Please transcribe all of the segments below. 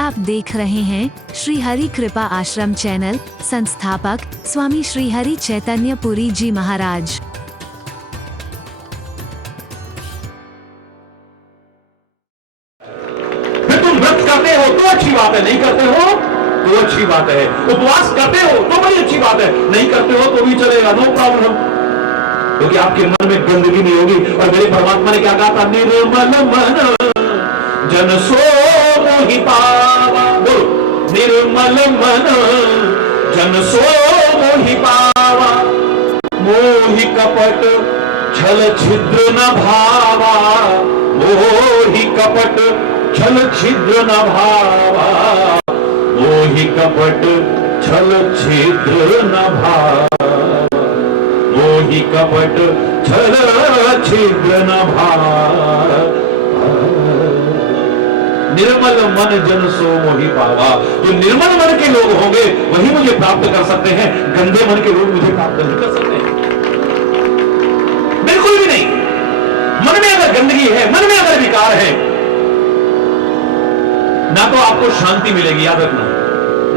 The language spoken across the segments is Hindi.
आप देख रहे हैं श्री हरि कृपा आश्रम चैनल। संस्थापक स्वामी श्री हरि चैतन्य पुरी जी महाराज। फिर तुम व्रत करते हो तो अच्छी बात है, नहीं करते हो तो अच्छी बात है। उपवास करते हो तो बड़ी अच्छी बात है, नहीं करते हो तो भी चलेगा, नो प्रॉब्लम, क्योंकि आपके मन में गंदगी नहीं होगी। और मेरे परमात्मा ने क्या कहा था? निर्मल मन जन सो मोहि पावा। बोलो, निर्मल मन जन सो मोहि पावा, मोहि कपट छल छिद्र न भावा, मोहि कपट छल छिद्र न भावा, मोहि कपट छल छिद्र न भावा, मोहि कपट छल छिद्र न भावा। निर्मल मन जन सो मोहि पावा। जो निर्मल मन के लोग होंगे वही मुझे प्राप्त कर सकते हैं, गंदे मन के लोग मुझे प्राप्त नहीं कर सकते हैं, बिल्कुल भी नहीं। मन में अगर गंदगी है, मन में अगर विकार है, ना तो आपको शांति मिलेगी, याद रखना,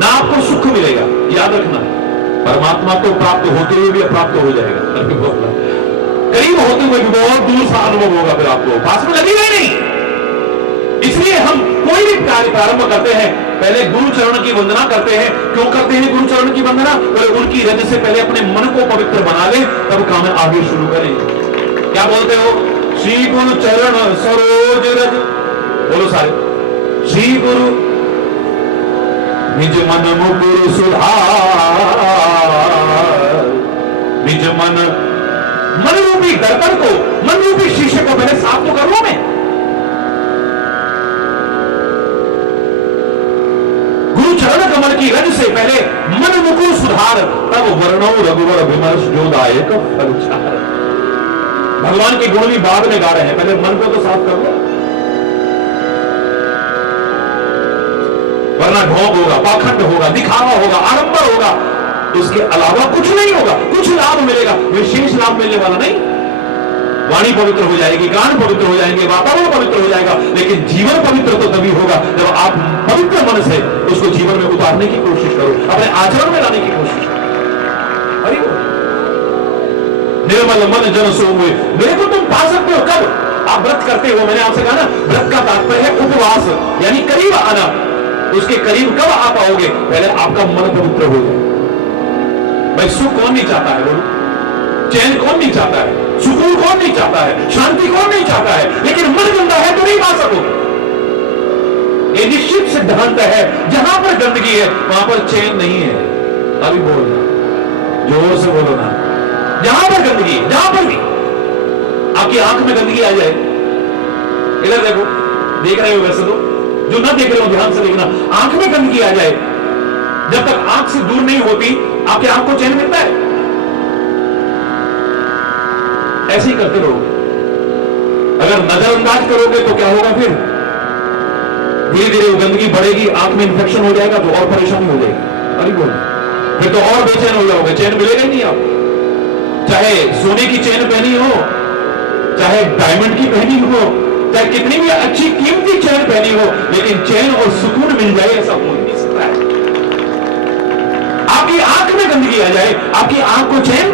ना आपको सुख मिलेगा, याद रखना। परमात्मा को प्राप्त होते हुए भी अप्राप्त हो जाएगा, करीब होते हुए भी बहुत दूर सा अनुभव होगा, फिर आपको पास में लगेगा ही नहीं। इसलिए हम कोई भी कार्य प्रारंभ करते हैं, पहले गुरु चरण की वंदना करते हैं। क्यों करते हैं गुरु चरण की वंदना? बोले उनकी रज से पहले अपने मन को पवित्र बना ले, तब काम आगे शुरू करें। क्या बोलते हो? श्री गुरु चरण सरोज रज। बोलो सारे, श्री गुरु निज मन मुकुर सुधार। निज मन, मन रूपी दर्पण को, मन रूपी शीशे को पहले साफ तो कर लो। मैं गुरु चरण कमल की रज से पहले मन मुकुर सुधार, तब वर्णो रघुवर विमर्श जो दायक फलचार। भगवान के गुण भी बाद में गा रहे हैं, पहले मन को तो साफ कर लो, वरना ढोंग होगा, पाखंड होगा, दिखावा होगा, आडंबर होगा, इसके अलावा कुछ नहीं होगा। कुछ लाभ मिलेगा, विशेष लाभ मिलने वाला नहीं। वाणी पवित्र हो जाएगी, कान पवित्र हो जाएंगे, वातावरण पवित्र हो जाएगा, लेकिन जीवन पवित्र तो तभी होगा जब आप पवित्र मन से उसको जीवन में उतारने की कोशिश करो, अपने आचरण में लाने की कोशिश करो। अरे निर्मल मन जन सो मोहि। मेरे को तुम पा सकते हो कब? आप व्रत करते हो। मैंने आपसे कहा ना, व्रत का तात्पर्य है उपवास, यानी करीब आना। उसके करीब कब आ पाओगे? पहले आपका मन पवित्र हो जाए। भाई सुख कौन नहीं चाहता है? बोलो, चैन कौन नहीं चाहता है? सुकून कौन नहीं चाहता है? शांति कौन नहीं चाहता है? लेकिन मन गंदा है तो नहीं पा सकोगे। ये निश्चित सिद्धांत है, जहां पर गंदगी है वहां पर चैन नहीं है। अभी बोलना, जोर से बोलो ना। जहां पर गंदगी है, जहां पर भी आपकी आंख में गंदगी आ जाए, इधर देखो, देख रहे हो वैसे तो, जो ना देख रहे हो ध्यान से देखना, आंख में गंदगी आ जाए, जब तक आंख से दूर नहीं होती आपके आंख को चैन मिलता है? ऐसे ही करते रहोगे। अगर नजरअंदाज करोगे तो क्या होगा? फिर धीरे धीरे वो गंदगी बढ़ेगी, आंख में इंफेक्शन हो जाएगा, तो और परेशानी हो जाएगी। अरे बोलो, फिर तो और बेचैन हो जाओगे, चैन मिलेगा ही नहीं आपको। चाहे सोने की चैन पहनी हो, चाहे डायमंड की पहनी हो, चाहे कितनी भी अच्छी कीमती चैन पहनी हो, लेकिन चैन और सुकून मिल जाए ऐसा हो नहीं सकता है। आपकी आंख में गंदगी आ जाए, आपकी आंख को चैन,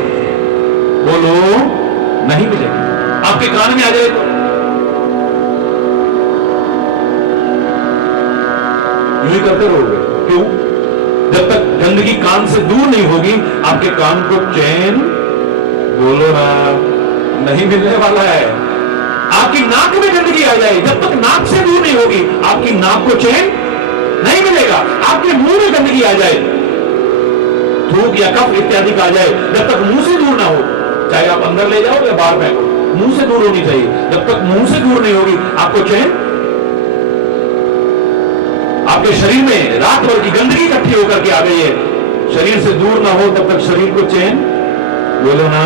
बोलो, नहीं मिलेगी। आपके कान में आ जाए तो यूं करते रहोगे। क्यों? जब तक गंदगी कान से दूर नहीं होगी, आपके कान को चैन, बोलो ना, नहीं मिलने वाला है। आपकी नाक में गंदगी आ जाए, जब तक नाक से दूर नहीं होगी, आपकी नाक को चैन नहीं मिलेगा। आपके मुंह में गंदगी आ जाए, थूक या कफ इत्यादि का आ जाए, जब तक मुंह से दूर ना हो, चाहे आप अंदर ले जाओ या बाहर फेंको, मुंह से दूर होनी चाहिए। जब तक मुंह से दूर नहीं होगी आपको चैन, आपके शरीर में रात भर की गंदगी इकट्ठी होकर के आ गई है, शरीर से दूर ना हो तब तक शरीर को चैन, बोलो ना।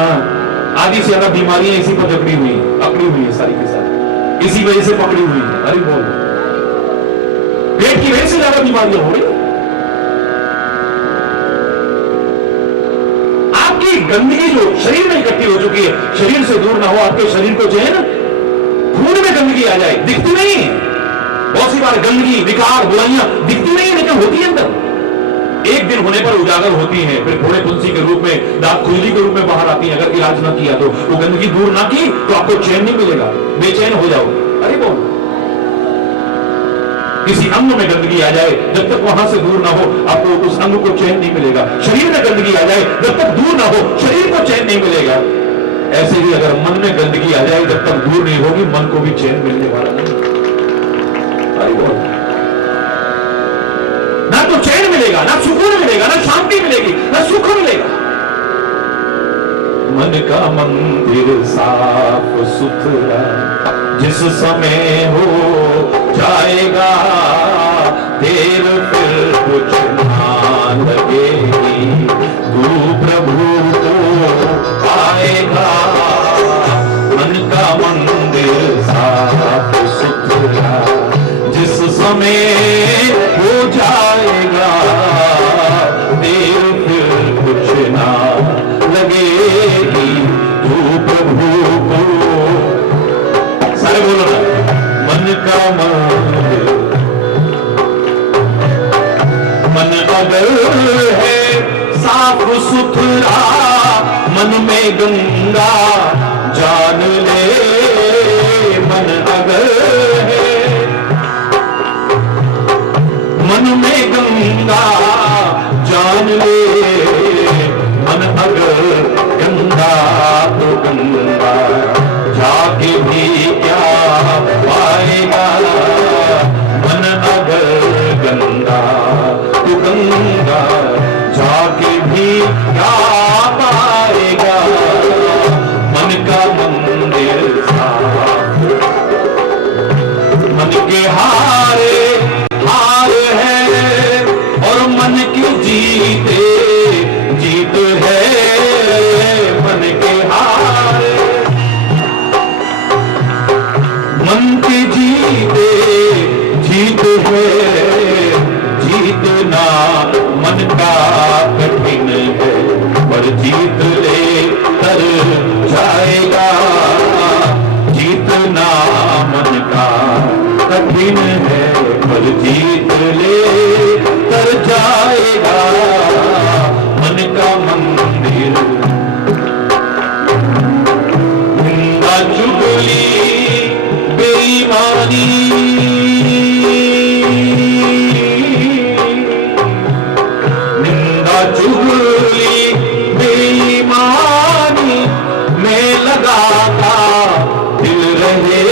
आधी से ज्यादा बीमारियां इसी पर जकड़ी हुई है, अकड़ी हुई है, सारी की सारी इसी वजह से पकड़ी हुई है। अरे बोलो, पेट की वजह से ज्यादा बीमारियां हो रही है। गंदगी जो शरीर में इकट्ठी हो चुकी है, शरीर से दूर ना हो, आपके शरीर को चैन, खून में गंदगी आ जाए, दिखती नहीं है। बहुत सी बार गंदगी, विकार, बुराइयां दिखती नहीं है, लेकिन होती है अंदर। एक दिन होने पर उजागर होती हैं, फिर घोड़े तुलसी के रूप में, दांत खुजली के रूप में बाहर आती हैं। अगर इलाज ना किया तो वो गंदगी दूर ना की तो आपको चैन नहीं मिलेगा, बेचैन हो जाओगे। अरे बोल, किसी अंग में गंदगी आ जाए, जब तक वहां से दूर ना हो आपको उस अंग को चैन नहीं मिलेगा। शरीर में गंदगी आ जाए, जब तक दूर ना हो शरीर को चैन नहीं मिलेगा। ऐसे ही अगर मन में गंदगी आ जाए, जब तक दूर नहीं होगी मन को भी चैन मिलने वाला नहीं। अरे बोल, ना तो चैन मिलेगा, ना सुकून मिलेगा, ना शांति मिलेगी, ना सुख मिलेगा। मन का मंदिर साफ सुथरा जिस समय हो जाएगा, देर फिर कुछ ना लगेगी, तू प्रभु को पाएगा। मन का मंदिर साफ सुथरा जिस समय हो जाएगा, देर फिर कुछ ना लगेगी, तू प्रभु को। सारे बोलो ना, मन का मंदिर, मन अगर है साफ सुथरा, मन में गंगा जान ले। मन अगर है मन में गंगा जान ले, मन अगर गंगा तो गंगा जाके भी क्या पाएगा। मन अगर गंगा तो गंगा जाके भी क्या पाएगा। मन का मंदिर साफ, मन के हारे हार है और मन की जीते जीत है। मन के हारे मन की जीते जीत है, जीतना मन का कठिन है, पर जीत ले कर जाएगा। जीतना मन का कठिन है, पर जीत ले कर जाएगा। मन का मंदिर निंदा चुगली बेईमानी, निंदा चुगली बेईमानी में लगाता दिल रहे।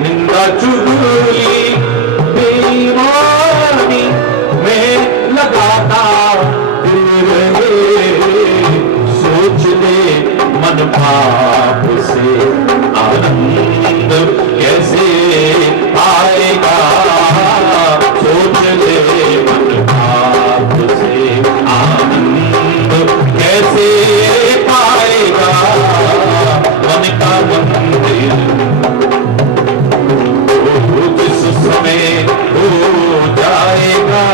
निंदा चुगली बेईमानी में लगाता दिल रहे। सोच ले मन पाप से आनंद कैसे आएगा। सोच ले मन पाप से आनंद कैसे पाएगा। मन का मंदिर जिस समय हो जाएगा,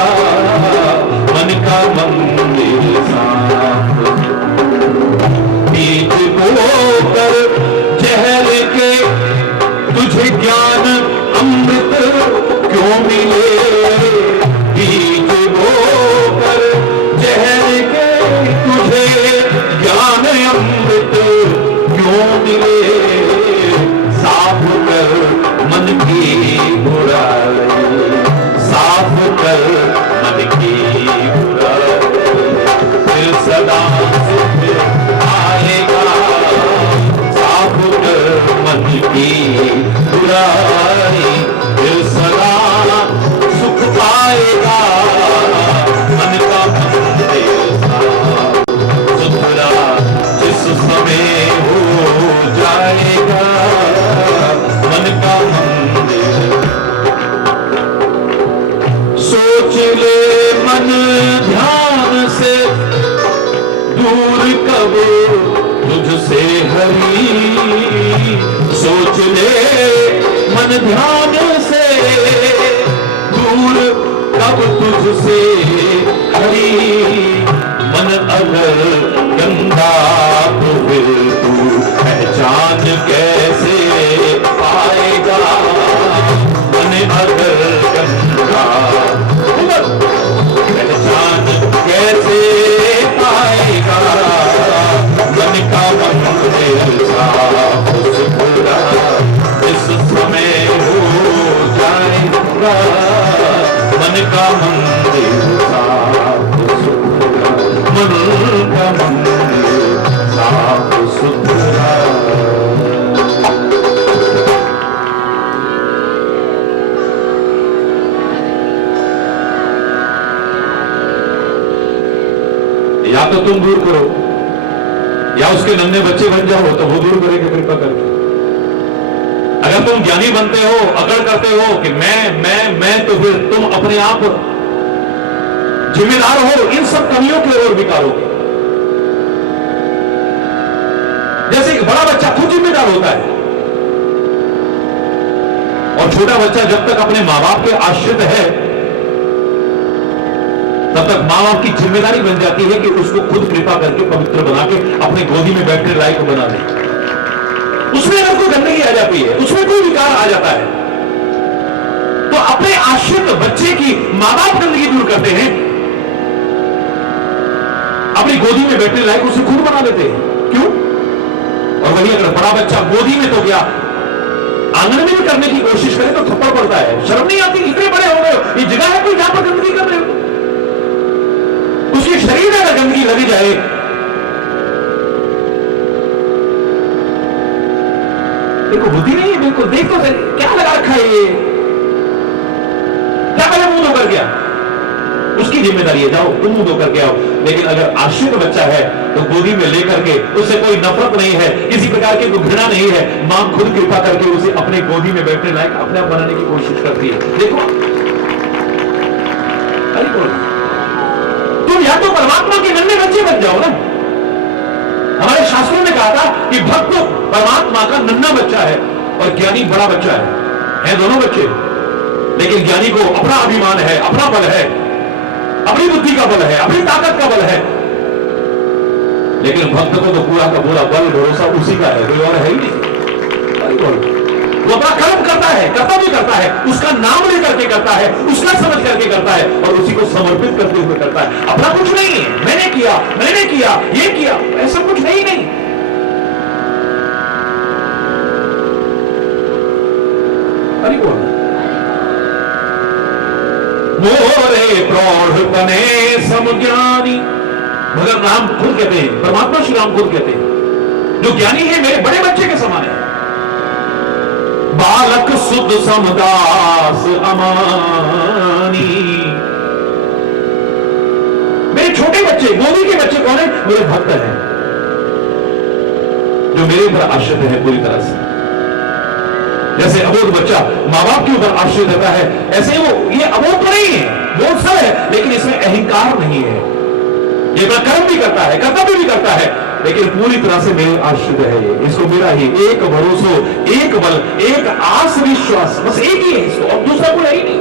मन का मंदिर साफ। बीज बोकर जहर के तुझे ज्ञान अमृत क्यों मिले। बीज बोकर जहर के तुझे ज्ञान अमृत क्यों मिले। साफ कर मन की बुराई, साफ कर मन की बुराई, फिर सदा सुख आएगा। साफ कर मन की बुराई, फिर सदा सुख पाएगा। मन का मंदिर साफ सुथरा जिस समय हो जाएगा। मन का मंदिर सोच ले मन ध्यान से, दूर कब तुझसे हरी। सोच ले मन ध्यान से, दूर कब तुझसे हरी। मन अगर गंदा तो फिर तू पहचान कैसे पाएगा। मन का मंदिर साफ सुथरा, मन का मंदिर साफ सुथरा। या तो तुम दूर करो या उसके नन्हे बच्चे बन जाओ, तो वो दूर करेंगे कृपा करके। अगर तुम ज्ञानी बनते हो, अकड़ करते हो कि मैं, तो फिर तुम अपने आप जिम्मेदार हो इन सब कमियों के और विकारों के। जैसे एक बड़ा बच्चा खुद जिम्मेदार होता है और छोटा बच्चा जब तक अपने मां बाप के आश्रित है तब तक मां बाप की जिम्मेदारी बन जाती है कि उसको खुद कृपा करके पवित्र बना के अपने गोदी में बैठने लायक बना दे। उसमें अगर कोई गंदगी आ जाती है, उसमें कोई विकार आ जाता है, तो अपने आश्रित बच्चे की मां बाप गंदगी दूर करते हैं, अपनी गोदी में बैठने लायक उसे खुद बना देते हैं। क्यों? और वही अगर बड़ा बच्चा गोदी में तो गया, आंगन में भी करने की कोशिश करे तो थप्पड़ पड़ता है। शर्म नहीं आती? इतने बड़े हो गए, ये जगह है कोई जहां पर गंदगी कर रहे हो? उसके शरीर में अगर गंदगी लगी जाए, देखो बुद्धि नहीं है बिल्कुल, देख तो सही क्या लगा रखा है ये, क्या पहले मुंह धोकर गया? उसकी जिम्मेदारी है, जाओ तुम मुंह धोकर के आओ। लेकिन अगर आश्रित बच्चा है तो गोदी में लेकर के उससे कोई नफरत नहीं है, किसी प्रकार की कोई घृणा नहीं है, मां खुद कृपा करके उसे अपने गोदी में बैठने लायक अपने आप बनाने की कोशिश करती है। देखो अरे बोलो, तुम या तो परमात्मा के नन्हे बच्चे बन जाओ ना। हमारे शास्त्रों में कहा था कि भक्त परमात्मा का नन्हा बच्चा है और ज्ञानी बड़ा बच्चा है दोनों बच्चे। लेकिन ज्ञानी को अपना अभिमान है, अपना बल है, अपनी बुद्धि का बल है, अपनी ताकत का बल है। लेकिन भक्त को तो पूरा का पूरा बल भरोसा उसी का है, कोई और है ही नहीं। वो अपना कर्म करता है, कर्तव्य करता है, उसका नाम लेकर के करता है, उसका समझ करके करता है और उसी को समर्पित करते हुए करता है। अपना कुछ नहीं है, मैंने किया, ये किया, ऐसा कुछ नहीं। अरे बोल, मोरे प्रौढ़ तने समज्ञानी, मगर राम खुद कहते हैं, परमात्मा श्री राम खुद कहते हैं, जो ज्ञानी है मेरे बड़े बच्चे के समान है। बालक सुध समदास अमानी, मेरे छोटे बच्चे, गोदी के बच्चे कौन है? मेरे भक्त हैं, जो मेरे ऊपर आश्रित है पूरी तरह से। जैसे अबोध बच्चा मां बाप के ऊपर आश्रित रहता है, ऐसे वो ये अबोध तो नहीं है, बोध सब है, लेकिन इसमें अहंकार नहीं है। ये अपना कर्म भी करता है, कर्तव्य भी करता है, लेकिन पूरी तरह से मेरे आश्रित है। ये इसको मेरा ही एक भरोसा, एक बल, एक आस विश्वास, बस एक ही है इसको, और दूसरा कोई है ही नहीं।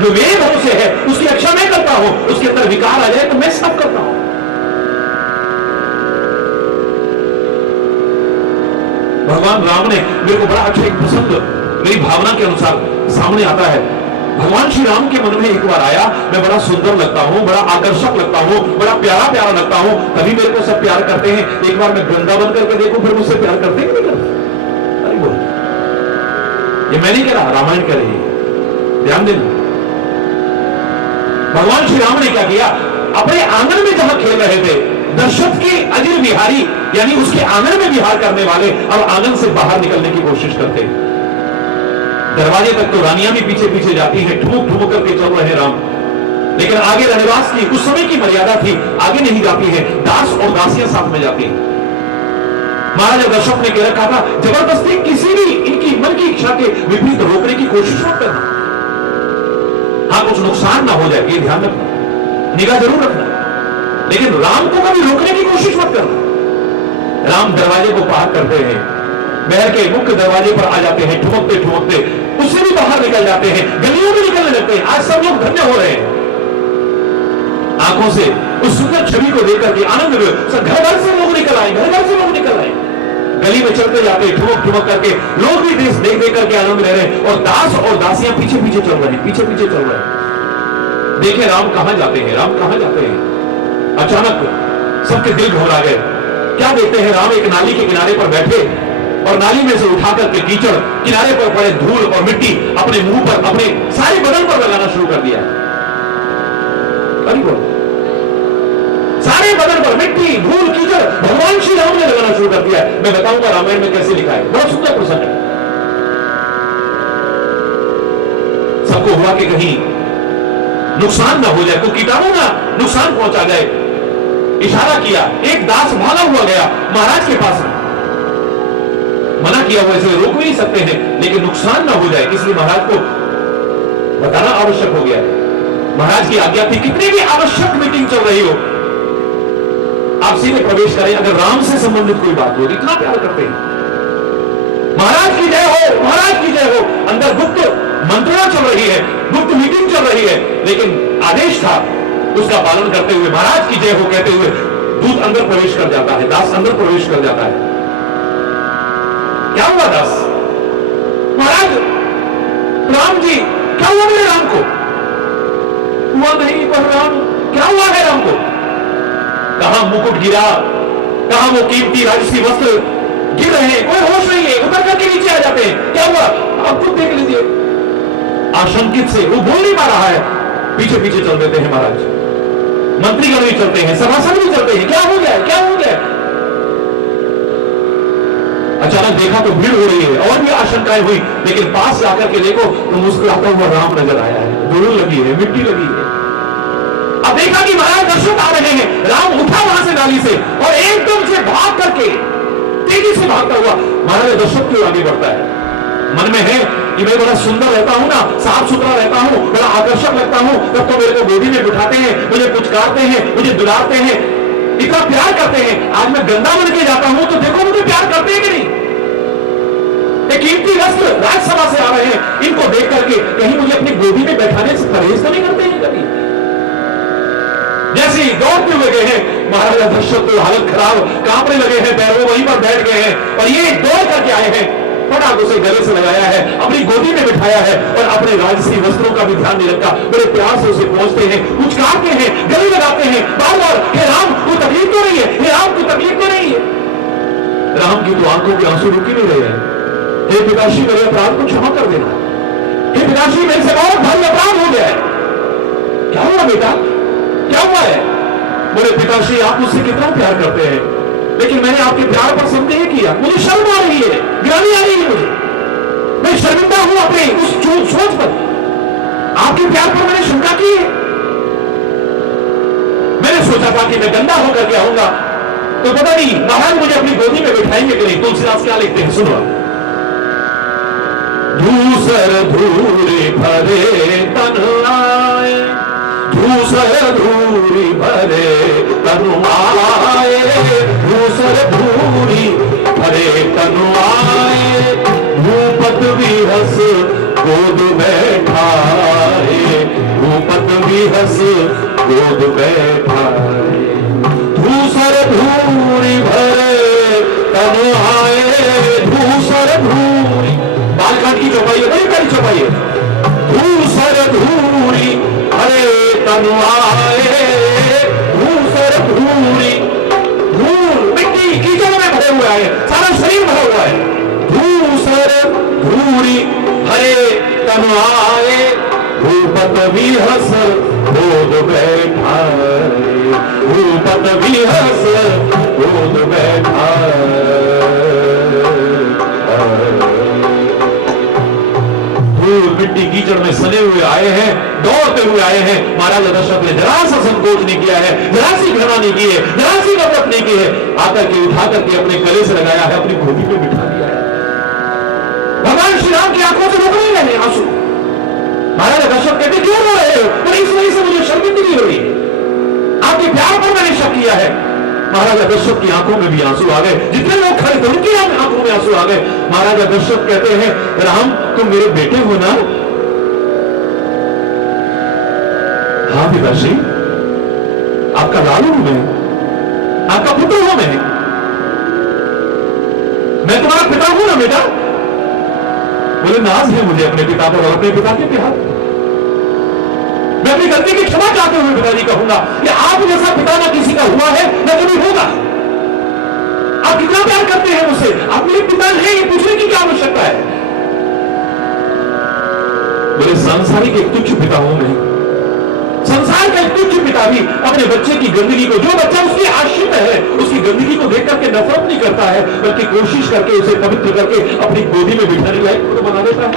जो मेरे भरोसे है उसकी रक्षा मैं करता हूं, उसके अंदर विकार आ जाए तो मैं सब करता हूं। भगवान राम ने मेरे को बड़ा अच्छा एक प्रसंग मेरी भावना के अनुसार सामने आता है। भगवान श्री राम के मन में एक बार आया, मैं बड़ा सुंदर लगता हूं, बड़ा आकर्षक लगता हूं, बड़ा प्यारा लगता हूं, तभी मेरे को सब प्यार करते हैं। एक बार मैं वृंदावन करके देखूं, फिर मुझसे प्यार करते हैं कि नहीं करते? अरे बोल, ये मैं नहीं कह रहा, रामायण कह रही है, ध्यान देना। भगवान श्री राम ने क्या किया? अपने आंगन में जहां खेल रहे थे, दशरथ के अजिर बिहारी यानी उसके आंगन में विहार करने वाले अब आंगन से बाहर निकलने की कोशिश करते हैं। दरवाजे तक तो रानियां भी पीछे पीछे जाती हैं, ठुमुक ठुमुक करके चल रहे हैं राम, लेकिन आगे रहनिवास की उस समय की मर्यादा थी, आगे नहीं जाती है, दास और दासियां साथ में जाती हैं। महाराजा दशरथ ने कह रखा था, जबरदस्ती किसी भी इनकी मन की इच्छा के विपरीत रोकने की कोशिश मत करना। हाँ, कुछ नुकसान ना हो जाए ये ध्यान रखना, निगाह जरूर रखना, लेकिन राम को कभी रोकने की कोशिश मत करना। राम दरवाजे को पार करते हैं, महल के मुख्य दरवाजे पर आ जाते हैं, ठुमकते ठुमकते उससे भी बाहर निकल जाते हैं, गलियों में निकलने लगते हैं। आज सब लोग धन्य हो रहे हैं आंखों से उस सुंदर छवि को देखकर के आनंद में। घर घर से लोग निकल आए, घर घर से लोग निकल आए, गली में चलते जाते ठुमक ठुमक करके लोग भी देश देख देख करके आनंद ले रहे हैं, और दास और दासियां पीछे पीछे चल रहे हैं, पीछे पीछे चल रहे हैं। देखे राम कहां जाते हैं, राम कहां जाते हैं। अचानक सबके दिल घबरा गए। क्या देखते हैं? राम एक नाली के किनारे पर बैठे और नाली में से उठा करके कीचड़ किनारे पर पड़े धूल और मिट्टी अपने मुंह पर, अपने सारे बदन पर लगाना शुरू कर दिया। सारे बदन पर मिट्टी धूल कीचड़ भगवान श्री राम ने लगाना शुरू कर दिया। मैं बताऊंगा रामायण में कैसे लिखा है, बहुत सुंदर प्रसंग है। सबको हुआ कि कहीं नुकसान ना हो जाए, कोई कीटाणु ना नुकसान पहुंचा जाए। इशारा किया, एक दास भागा हुआ गया महाराज के पास में। मना किया हुआ, इसे रोक नहीं सकते हैं, लेकिन नुकसान ना हो जाए इसलिए महाराज को बताना आवश्यक हो गया। महाराज की आज्ञा थी, कितनी भी आवश्यक मीटिंग चल रही हो आप सीधे प्रवेश करें। अगर राम से संबंधित कोई बात हो, इतना प्यार करते हैं। महाराज की जय हो, महाराज की जय हो। अंदर गुप्त मंत्रणा चल रही है, गुप्त मीटिंग चल रही है, लेकिन आदेश था उसका पालन करते हुए महाराज की जय हो कहते हुए दूत अंदर प्रवेश कर जाता है, दास अंदर प्रवेश कर जाता है। क्या हुआ दास? महाराज राम जी, क्या हुआ मेरे राम को? हुआ नहीं पर राम, क्या हुआ है राम को? कहां मुकुट गिरा, कहां वो कीमती राजसी वस्त्र गिर रहे हैं, कोई होश नहीं है, उतर करके नीचे आ जाते हैं। क्या हुआ आप खुद देख लीजिए। आशंकित से वो बोल नहीं पा रहा है, पीछे पीछे चल देते हैं महाराज। मंत्रीगण भी चलते हैं, सभासद भी चलते हैं। क्या हो गया, क्या हो गया? अचानक देखा तो भीड़ हो रही है और भी आशंकाएं हुई, लेकिन पास जाकर के देखो तो मुस्कुराता हुआ राम नजर आया है, धूल लगी है, मिट्टी लगी है। अब देखा कि महाराज दर्शक आ रहे हैं, राम उठा वहां से नाली से और एकदम से भाग करके तेजी से भागता हुआ महाराज दर्शक की ओर आगे बढ़ता है। मन में है कि मैं बड़ा सुंदर रहता हूं ना, साफ सुथरा रहता हूं, बड़ा आकर्षक लगता हूं, तब तो मेरे को गोदी में बिठाते हैं, मुझे पुचकारते हैं, मुझे दुलारते हैं, इतना प्यार करते हैं। आज मैं गंदा बन के जाता हूं तो देखो मुझे प्यार करते हैं कि नहीं। एक कीमती वस्त्र राज्यसभा से आ रहे हैं, इनको देख करके कहीं मुझे अपनी गोदी में बैठाने से परहेज तो नहीं करते हैं कभी। जैसे ही दौड़ते हुए गए हैं, महाराजा दशरथ की हालत खराब, कांपने लगे हैं पैर, वो वहीं पर बैठ गए हैं और ये दौड़ करके आए हैं, फटाक उसे गले से लगाया है, अपनी गोदी में बिठाया है और अपने राजसी वस्त्रों का भी ध्यान नहीं रखा। बड़े प्यार से उसे पहुंचते हैं, उचकारते हैं, गले लगाते हैं, बार बार हे राम कोई तकलीफ तो नहीं है, हे राम कोई तकलीफ तो नहीं है। राम की तो आंखों के आंसू रुक ही नहीं रहे हैं। हे पिताश्री मेरे अपराध को क्षमा कर देना, हे पिताश्री मेरे से बहुत भारी अपराध हो गया है। क्या हुआ बेटा, क्या हुआ है? बोले पिताश्री आप मुझसे कितना प्यार करते हैं, लेकिन मैंने आपके प्यार पर संदेह किया, मुझे शर्म आ रही है, गिरानी आ रही है मुझे, मैं शर्मिंदा हूं अपने उस सोच पर। आपके प्यार पर मैंने शंका की है। मैंने सोचा था कि मैं गंदा होकर के आऊंगा तो पता नहीं महाराज मुझे अपनी गोदी में बिठाएंगे कि नहीं। तुलसीदास क्या लिखते हैं सुनो। धूसर धूरी भरे तन आए, धूसर धूरी भरे तनु आए, धूसर धूरी भरे तनु आए, भूपत विहस गोद बैठाए, भूपत विहस गोद बैठाए, धूसर धूरी भरे तनु आए, धूसर धूरी, बालकाट की चौपाई है, बड़ी प्यारी चौपाई है। धूसर धूरी भरे तनु आए, धूसर धूरी, धूल मिट्टी कीचड़ में भरे हुए आए, सारा शरीर भरा हुआ है। धूसर धूरी भरे तनु आए, भूपत विहस गोद बैठाए, भूपत विहस गोद बैठाए। मिट्टी कीचड़ में सने हुए आए हैं, दौड़ते हुए आए हैं। महाराजा दशरथ ने जरा सा संकोच नहीं किया है, जरा सी घृणा नहीं की है, जरा सी नफरत नहीं की है, आकर के उठा करके अपने गले से लगाया है, अपनी गोदी पे बिठा दिया है। भगवान श्री राम की आंखों से रुक नहीं रहे आंसू। महाराजा दशरथ कहते क्यों रो रहे हो? तो इस वजह से मुझे शर्मिंदगी हो रही है, आपके प्यार पर मैंने शक किया है। महाराजा दशरथ की आंखों में भी आंसू आ गए, जितने लोग खड़े थे उनकी आंखों में आंसू आ गए। महाराजा दशरथ कहते हैं राम तुम मेरे बेटे हो ना? हाँ पिताश्री, आपका लालू हूं मैं, आपका पुत्र हूं मैं तुम्हारा पिता हूं ना बेटा? बोले नाज है मुझे अपने पिता पर और अपने पिता के प्यार। मैं अपनी गलती की क्षमा चाहते हुए पिताजी कहूंगा कि आप जैसा पिता ना किसी का हुआ है ना कभी होगा। आप कितना प्यार करते हैं मुझसे? आप मेरे पिता हैं, ये पूछने की क्या आवश्यकता है? मेरे सांसारिक एक तुच्छ पिता हूं मैं, संसार का एक तुच्छ पिता भी अपने बच्चे की गंदगी को, जो बच्चा उसके आश्रित है, उसकी गंदगी को देख करके नफरत नहीं करता है, बल्कि कोशिश करके उसे पवित्र करके अपनी गोदी में बिठाने लायक तो बना देता है।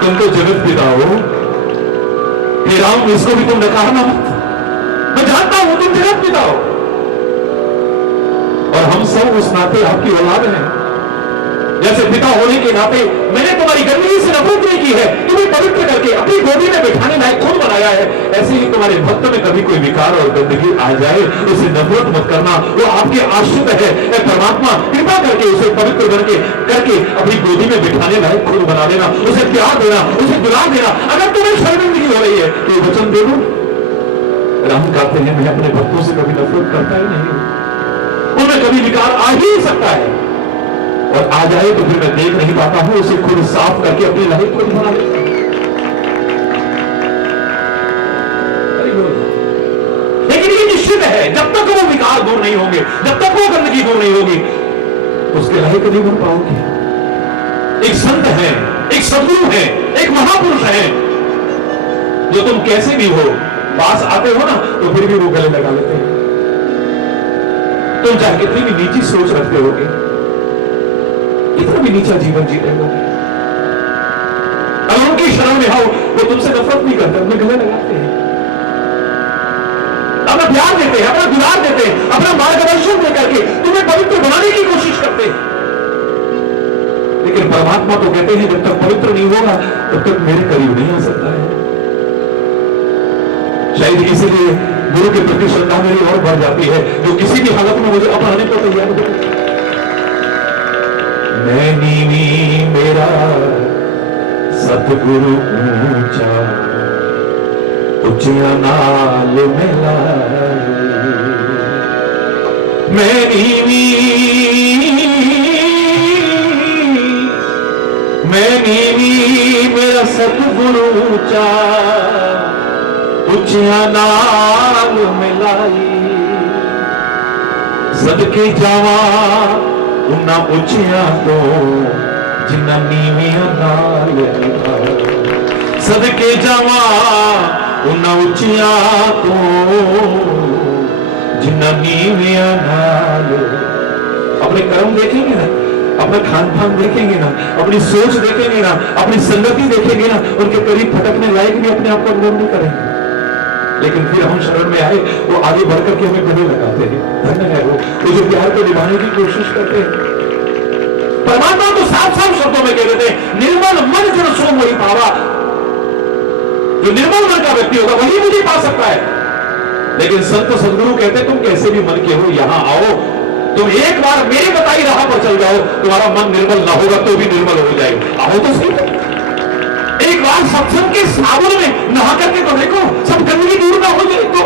तुम तो जगत पिता हो, हे राम, इसको भी तुम नकारना मत। मैं जानता हूं तुम जगत पिता हो, और हम सब उस नाते आपकी औलाद हैं। जैसे पिता होने के नाते मैंने तुम्हारी गंदगी से नफरत नहीं की है, तुम्हें पवित्र करके अपनी गोदी में बिठाने लायक खुद बनाया है। ऐसे ही तुम्हारे भक्त में कभी कोई विकार और गंदगी आ जाए, उसे नफरत मत करना, वो आपके आश्रित है। परमात्मा कृपा करके उसे पवित्र करके अपनी गोदी में बिठाने लायक खुद बना देना, उसे प्यार देना, उसे दुलार देना। अगर तुम्हें शर्मिंदगी हो रही है तो वचन दे दो। राम कहते हैं, मैं अपने भक्तों से कभी नफरत करता ही नहीं हूं, उनमें कभी विकार आ ही सकता है, और आ जाए तो फिर मैं देख नहीं पाता हूं, उसे खुद साफ करके अपनी लाइफ को बना लेता हूं। लेकिन ये निश्चित है, जब तक वो विकार दूर नहीं होंगे, जब तक वो गंदगी दूर नहीं होगी, उसके लायक नहीं बन पाओगे। एक संत है, एक सदगुरु है, एक महापुरुष है, जो तुम कैसे भी हो पास आते हो ना, तो फिर भी वो गले लगा लेते हैं। तुम चाहे कितनी भी नीची सोच रखते होगे, कितना भी नीचा जीवन जी रहे हो, अगर उनकी शरण में आओ, वो तुमसे नफरत नहीं करते, अपने गले लगाते हैं, अपना प्यार देते हैं, अपना दुलार देते हैं, अपना मार्गदर्शन देकर के तुम्हें पवित्र बनाने की कोशिश करते हैं। लेकिन परमात्मा तो कहते हैं, जब तक पवित्र नहीं होगा तब तक मेरे करीब नहीं आ सकता है। शायद इसीलिए गुरु के प्रति श्रद्धा मेरी और बढ़ जाती है, जो किसी भी हालत में मुझे अपनाने को तैयार हो। मैं नीवी मेरा सतगुरु ऊंचा, उचिया नाल मिला। मैं नीवी मेरा सतगुरु ऊंचा, उचिया नाल मिलाई। सदके जावा उन्ना उचिया तो जिन्ना नीवियां नाल मिलाई। सदके जावा उन्ना उचिया तो जिन्ना नीवियां नाल। अपने कर्म देखेंगे ना, अपना खान पान देखेंगे ना, अपनी सोच देखेंगे ना, अपनी संगति देखेंगे ना, उनके करीब फटकने लायक भी अपने आप को अनुभव नहीं करेंगे। लेकिन फिर हम शरण में आए, वो आगे बढ़कर के हमें गले लगाते हैं। धन्य है वो जो प्यार को निभाने की कोशिश करते हैं। परमात्मा तो साफ साफ शब्दों में कह देते हैं, निर्मल मन जन सो वही पावा। जो निर्मल मन का व्यक्ति होगा वही मुझे पा सकता है। लेकिन संत सदगुरु कहते हैं, तुम कैसे भी मन के हो, यहां आओ, तुम एक बार मेरी बताई राह पर चल जाओ, तुम्हारा मन निर्मल ना होगा तो भी निर्मल हो जाएगा। आओ तो सही, एक बार सत्संग के सावन में नहा करके तो देखो, सब गंदगी दूर ना हो जाए तो।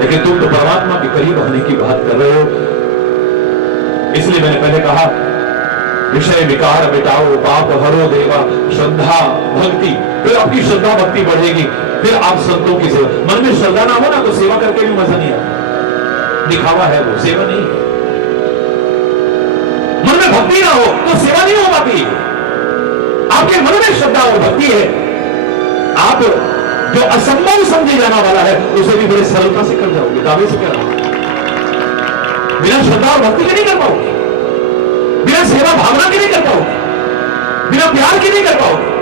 लेकिन तुम तो परमात्मा के करीब आने की बात कर रहे हो। इसलिए मैंने पहले कहा, विषय विकार मिटाओ, पाप हरो देवा, श्रद्धा भक्ति। फिर आपकी श्रद्धा भक्ति बढ़ेगी, फिर आप संतों की सेवा। मन में श्रद्धा ना हो ना तो सेवा करके भी मजा नहीं आता, दिखावा है वो, सेवा नहीं है। मन में भक्ति ना हो तो सेवा नहीं हो पाती। आपके मन में श्रद्धा और भक्ति है, आप जो असंभव समझे जाना वाला है उसे भी बड़े सरलता से कर जाओगे, दावे से कर। बिना श्रद्धा और भक्ति के नहीं कर पाओगे, बिना सेवा भावना के नहीं कर पाओगे, बिना प्यार के नहीं कर पाओगे।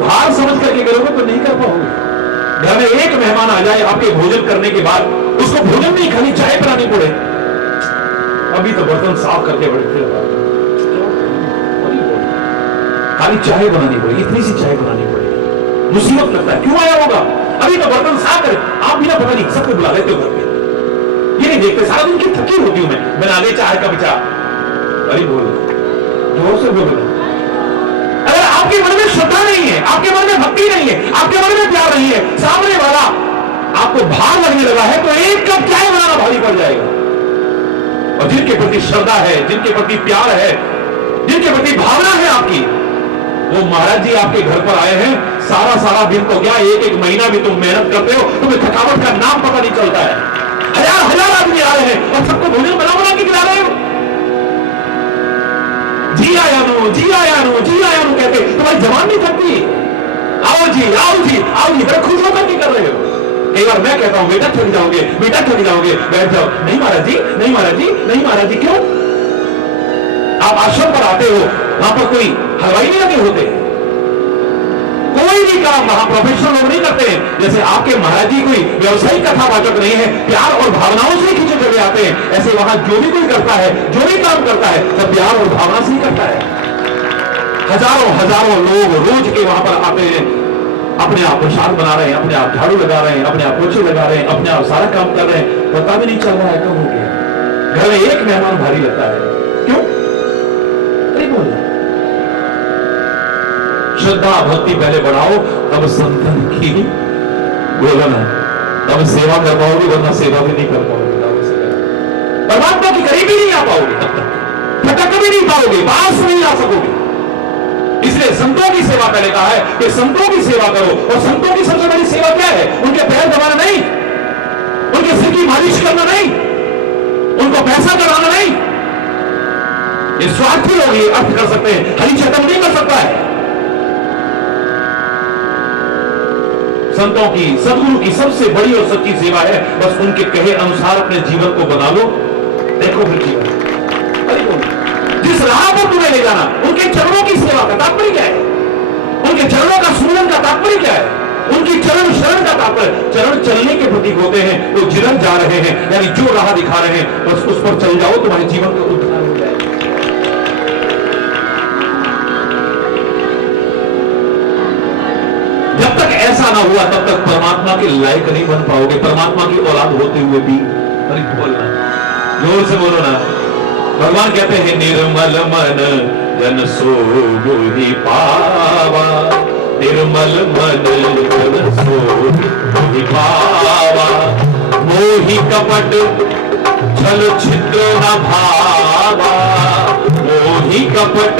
भार समझ करके करोगे तो नहीं कर पाओगे। घर में एक मेहमान आ जाए आपके भोजन करने के बाद, उसको भोजन नहीं खाली चाय पिलानी पड़े, अभी तो बर्तन साफ करके बैठे, खाली चाय बनानी पड़ेगी, इतनी सी चाय बनानी पड़ेगी, मुसीबत लगता है। क्यों आया होगा? अभी तो बर्तन साफ कर, आप बिना पता नहीं सबको बुला लेते हो घर पे, ये नहीं देखते। सारा दिन की थकी होती हूं मैं, बना दे चाय का विचार। अरे बोल, जोर से बोल। अगर आपके मन में श्रद्धा नहीं है, आपके मन में भक्ति नहीं है, आपके मन में प्यार नहीं है, सामने वाला आपको भार लगने लगा है तो एक कप चाय बनाना भारी पड़ जाएगा। और जिनके प्रति श्रद्धा है, जिनके प्रति प्यार है, जिनके प्रति भावना है आपकी, वो महाराज जी आपके घर पर आए हैं, सारा सारा दिन तो क्या, एक एक महीना भी तुम मेहनत करते हो, तुम्हें थकावट का नाम पता नहीं चलता है। हजार हजार आदमी आ रहे हैं और सबको भोजन बना बना के खिला रहे हो। जी आया नो, जी आया नो, जी आया नो कहते तुम्हारी जवान नहीं थकती। आओ जी, आओ जी, आओ जी, बड़े खुश होकर नहीं कर रहे हो। कई बार मैं कहता हूं बेटा थक जाओगे, बेटा थक जाओगे, बैठ जाओ। नहीं महाराज जी, नहीं महाराज जी, नहीं महाराज जी। क्यों? आप आश्रम पर आते हो, वहां पर कोई हलवाई नहीं लगे होते, कोई भी काम वहां प्रोफेशनल लोग नहीं करते हैं। जैसे आपके महाराज जी कोई व्यवसायिक कथावाचक नहीं है, प्यार और भावनाओं से खींचे चले आते हैं। ऐसे वहां जो भी कोई करता है, जो भी काम करता है, सब प्यार और भावना से ही करता है। हजारों हजारों लोग रोज के वहां पर आते हैं, अपने आप प्रसाद बना रहे हैं, अपने आप झाड़ू लगा रहे हैं, अपने आप पोछे लगा रहे हैं, अपने आप सारा काम कर रहे हैं, पता भी नहीं चल रहा है कब हो गया। घर में एक मेहमान भारी लगता है। क्यों? नहीं बोलना। श्रद्धा भक्ति पहले बढ़ाओ, तब संतन की बोलना, तब सेवा कर पाओगे, वरना सेवा भी नहीं कर पाओगे। परमात्मा की करीबी नहीं आ पाओगे, तब तक फटक भी नहीं पाओगे, पास नहीं आ सकोगे। इसलिए संतों की सेवा पहले कहा है कि संतों की सेवा करो। और संतों की सबसे बड़ी सेवा क्या है? उनके पैर दबाना नहीं, उनके सिर की मालिश करना नहीं, उनको पैसा कराना नहीं। ये स्वार्थी लोग ये अर्थ कर सकते हैं, हरि चैतन्य नहीं कर सकता है। संतों की, सदगुरु की सबसे बड़ी और सच्ची सेवा है बस उनके कहे अनुसार अपने जीवन को बना लो, देखो फिर जीवन। जिस राह पर तुम्हें ले जाना, उनके चरणों की सेवा का तात्पर्य क्या है? उनके चरणों का सुमिरन का तात्पर्य क्या है? उनकी चरण शरण का तात्पर्य, चरण चलने के प्रतीक होते हैं। वो जिधर जा रहे हैं, यानी जो राह दिखा रहे हैं, बस उस पर चल जाओ, तुम्हारे जीवन का उद्धार हो जाएगा। जब तक ऐसा ना हुआ तब तक परमात्मा के लायक नहीं बन पाओगे। परमात्मा की औलाद होते हुए भी बोलना, जोर से बोलो ना। भगवान कहते हैं निर्मल मन जन सो मोहि पावा, निर्मल मन जन सो मोहि पावा, मोहि कपट छल छिद्र न भावा, मोहि कपट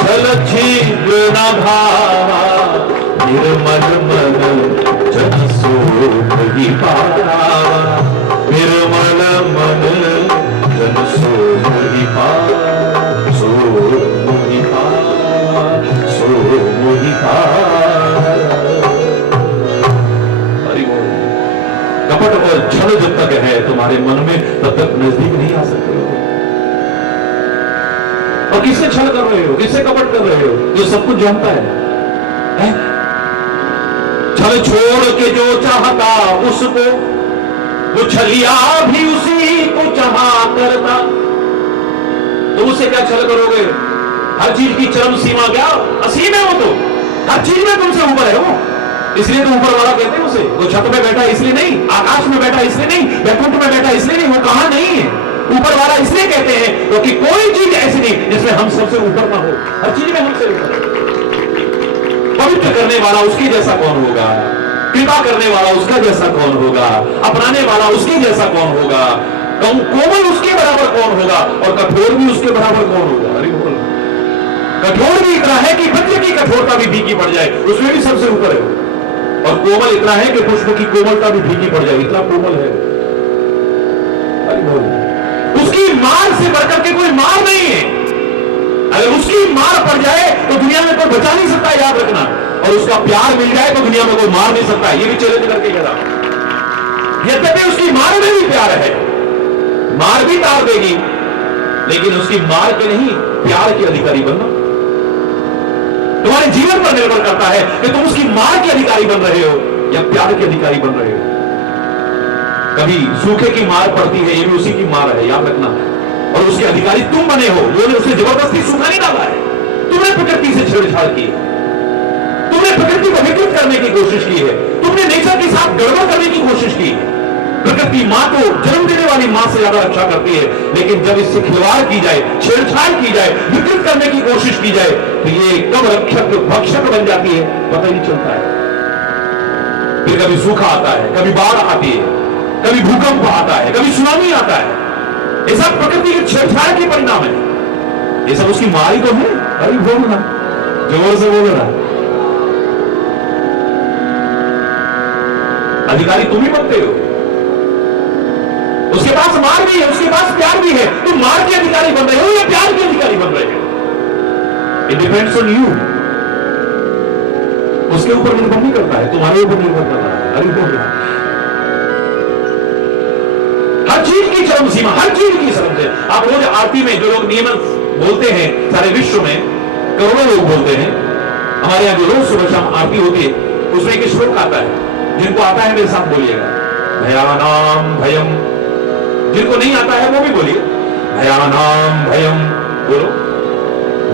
छल छिद्र न भावा, निर्मल मन जन सो मोहि पावा, निर्मल मन जन सो मोहि पावा, सो मोहि पावा, सो मोहि पावा। हरि बोल। कपट और छल जब तक है तुम्हारे मन में, तब तक नजदीक नहीं आ सकते हो। और किससे छल कर रहे हो, किससे कपट कर रहे हो? जो सब कुछ जानता है? छल छोड़ के जो चाहता उसको, वो छलिया भी उसी को चाहा करता। तो उससे क्या छल करोगे? हर चीज की चरम सीमा क्या असीम है, वो तो हर चीज में तुमसे ऊपर है वो। इसलिए तो ऊपर वाला कहते हैं उसे। वो छत में बैठा इसलिए नहीं, आकाश में बैठा इसलिए नहीं, वैकुंठ में बैठा इसलिए नहीं, वो कहां नहीं है। ऊपर वाला इसलिए कहते हैं क्योंकि कोई चीज ऐसी नहीं जिसमें हम सबसे ऊपर ना हो। हर चीज में हमसे ऊपर है। पवित्र करने वाला उसके जैसा कौन होगा? कृपा करने वाला उसका जैसा कौन होगा? अपनाने वाला उसके जैसा कौन होगा? कोमल उसके बराबर कौन होगा? और कठोर भी उसके बराबर कौन होगा? अरे बोल। कठोर भी इतना है कि वज्र की कठोरता भी फीकी पड़ जाए, उसमें भी सबसे ऊपर है। और कोमल इतना है कि पुष्प की कोमलता भी फीकी पड़ जाए, इतना कोमल है। अरे बोल। उसकी मार से बढ़कर के कोई मार नहीं है। अगर उसकी मार पड़ जाए तो दुनिया में कोई बचा नहीं सकता, याद रखना। और उसका प्यार मिल जाए तो दुनिया में कोई मार नहीं सकता। ये भी चैलेंज करके कह रहा हूं। यद्यपि उसकी मार में भी प्यार है, मार भी तार देगी, लेकिन उसकी मार के नहीं, प्यार के अधिकारी बनना तुम्हारे जीवन पर निर्भर करता है कि तुम उसकी मार के अधिकारी बन रहे हो या प्यार के अधिकारी बन रहे हो। कभी सूखे की मार पड़ती है, ये भी उसी की मार है, याद रखना। और उसके अधिकारी तुम बने हो। लोगों ने जबरदस्ती सूखा नहीं डाला है, तुमने प्रकृति से छेड़छाड़ की, तुमने प्रकृति को विकृत करने की कोशिश की है, तुमने नेचर के साथ गड़बड़ करने की कोशिश की है। प्रकृति मां को जन्म देने वाली मां से ज्यादा रक्षा करती है, लेकिन जब इससे खिलवाड़ की जाए, छेड़छाड़ की जाए, विकृत करने की कोशिश की जाए, तो ये कब रक्षक भक्षक बन जाती है पता ही नहीं चलता है। फिर कभी सूखा आता है, कभी बाढ़ आती है, कभी भूकंप आता है, कभी सुनामी आता है। ये सब प्रकृति के छेड़छाड़ के परिणाम है। ये सब उसकी मारी तो है। अरे बोलना जोर से बोलो ना। अधिकारी तुम ही बनते हो। उसके पास मार भी है, उसके पास प्यार भी है। तुम मार के अधिकारी बन रहे हो या प्यार के अधिकारी बन रहे हो? It depends on you. उसके ऊपर निर्भर नहीं करता है, तुम्हारे ऊपर निर्भर करता है। हर चीज की चरम सीमा, हर चीज की चरम से। आप रोज आरती में जो लोग नियमन बोलते हैं, सारे विश्व में करोड़ों लोग बोलते हैं। हमारे यहां जो रोज सुबह शाम आरती होती है, उसमें एक श्लोक आता है। जिनको आता है मेरे साथ बोलिएगा, भयानाम भयम। जिनको नहीं आता है वो भी बोलिए, भयानाम भयम। बोलो,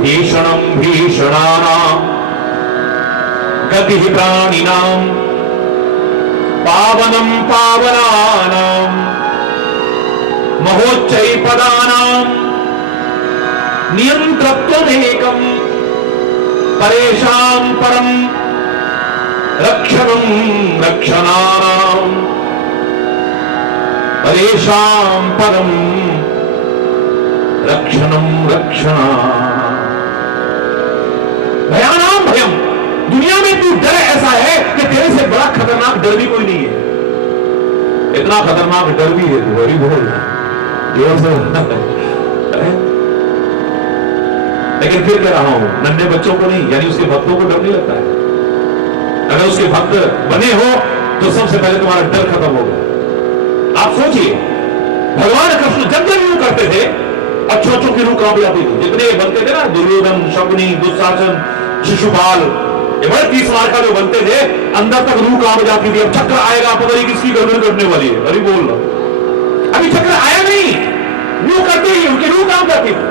भीषणम भीषणानाम गति प्राणिनाम पावनम पावनानाम महोच्चै पदानाम नियंत्रत्वमेकम परेशान परम रक्षणम रक्षणानाम परेशान परम रक्षणम रक्षणा। भयानाम भयम। दुनिया में तू डर ऐसा है कि तेरे से बड़ा खतरनाक डर भी कोई नहीं है। इतना खतरनाक डर भी है, तू बड़ी बोल जोर से। लेकिन फिर कह रहा हूं, नन्हे बच्चों को नहीं, यानी उसके भक्तों को डर नहीं लगता है। अगर उसके भक्त बने हो तो सबसे पहले तुम्हारा डर खत्म होगा। आप सोचिए, भगवान कृष्ण जब जब यूं करते थे, अच्छों की रूह कांप जाती थी। जितने बनते थे ना, दुर्योधन, शकुनी, दुशासन, शिशुपाल, ये बड़े 30 मार का जो बनते थे, अंदर तक रूह कांप जाती थी। अब चक्र आएगा, पता नहीं किसकी गड़बड़ करने वाली है। अरे बोल रहा, अभी चक्र आया नहीं, यूं करते ही उनकी रूह कांप जाती थी।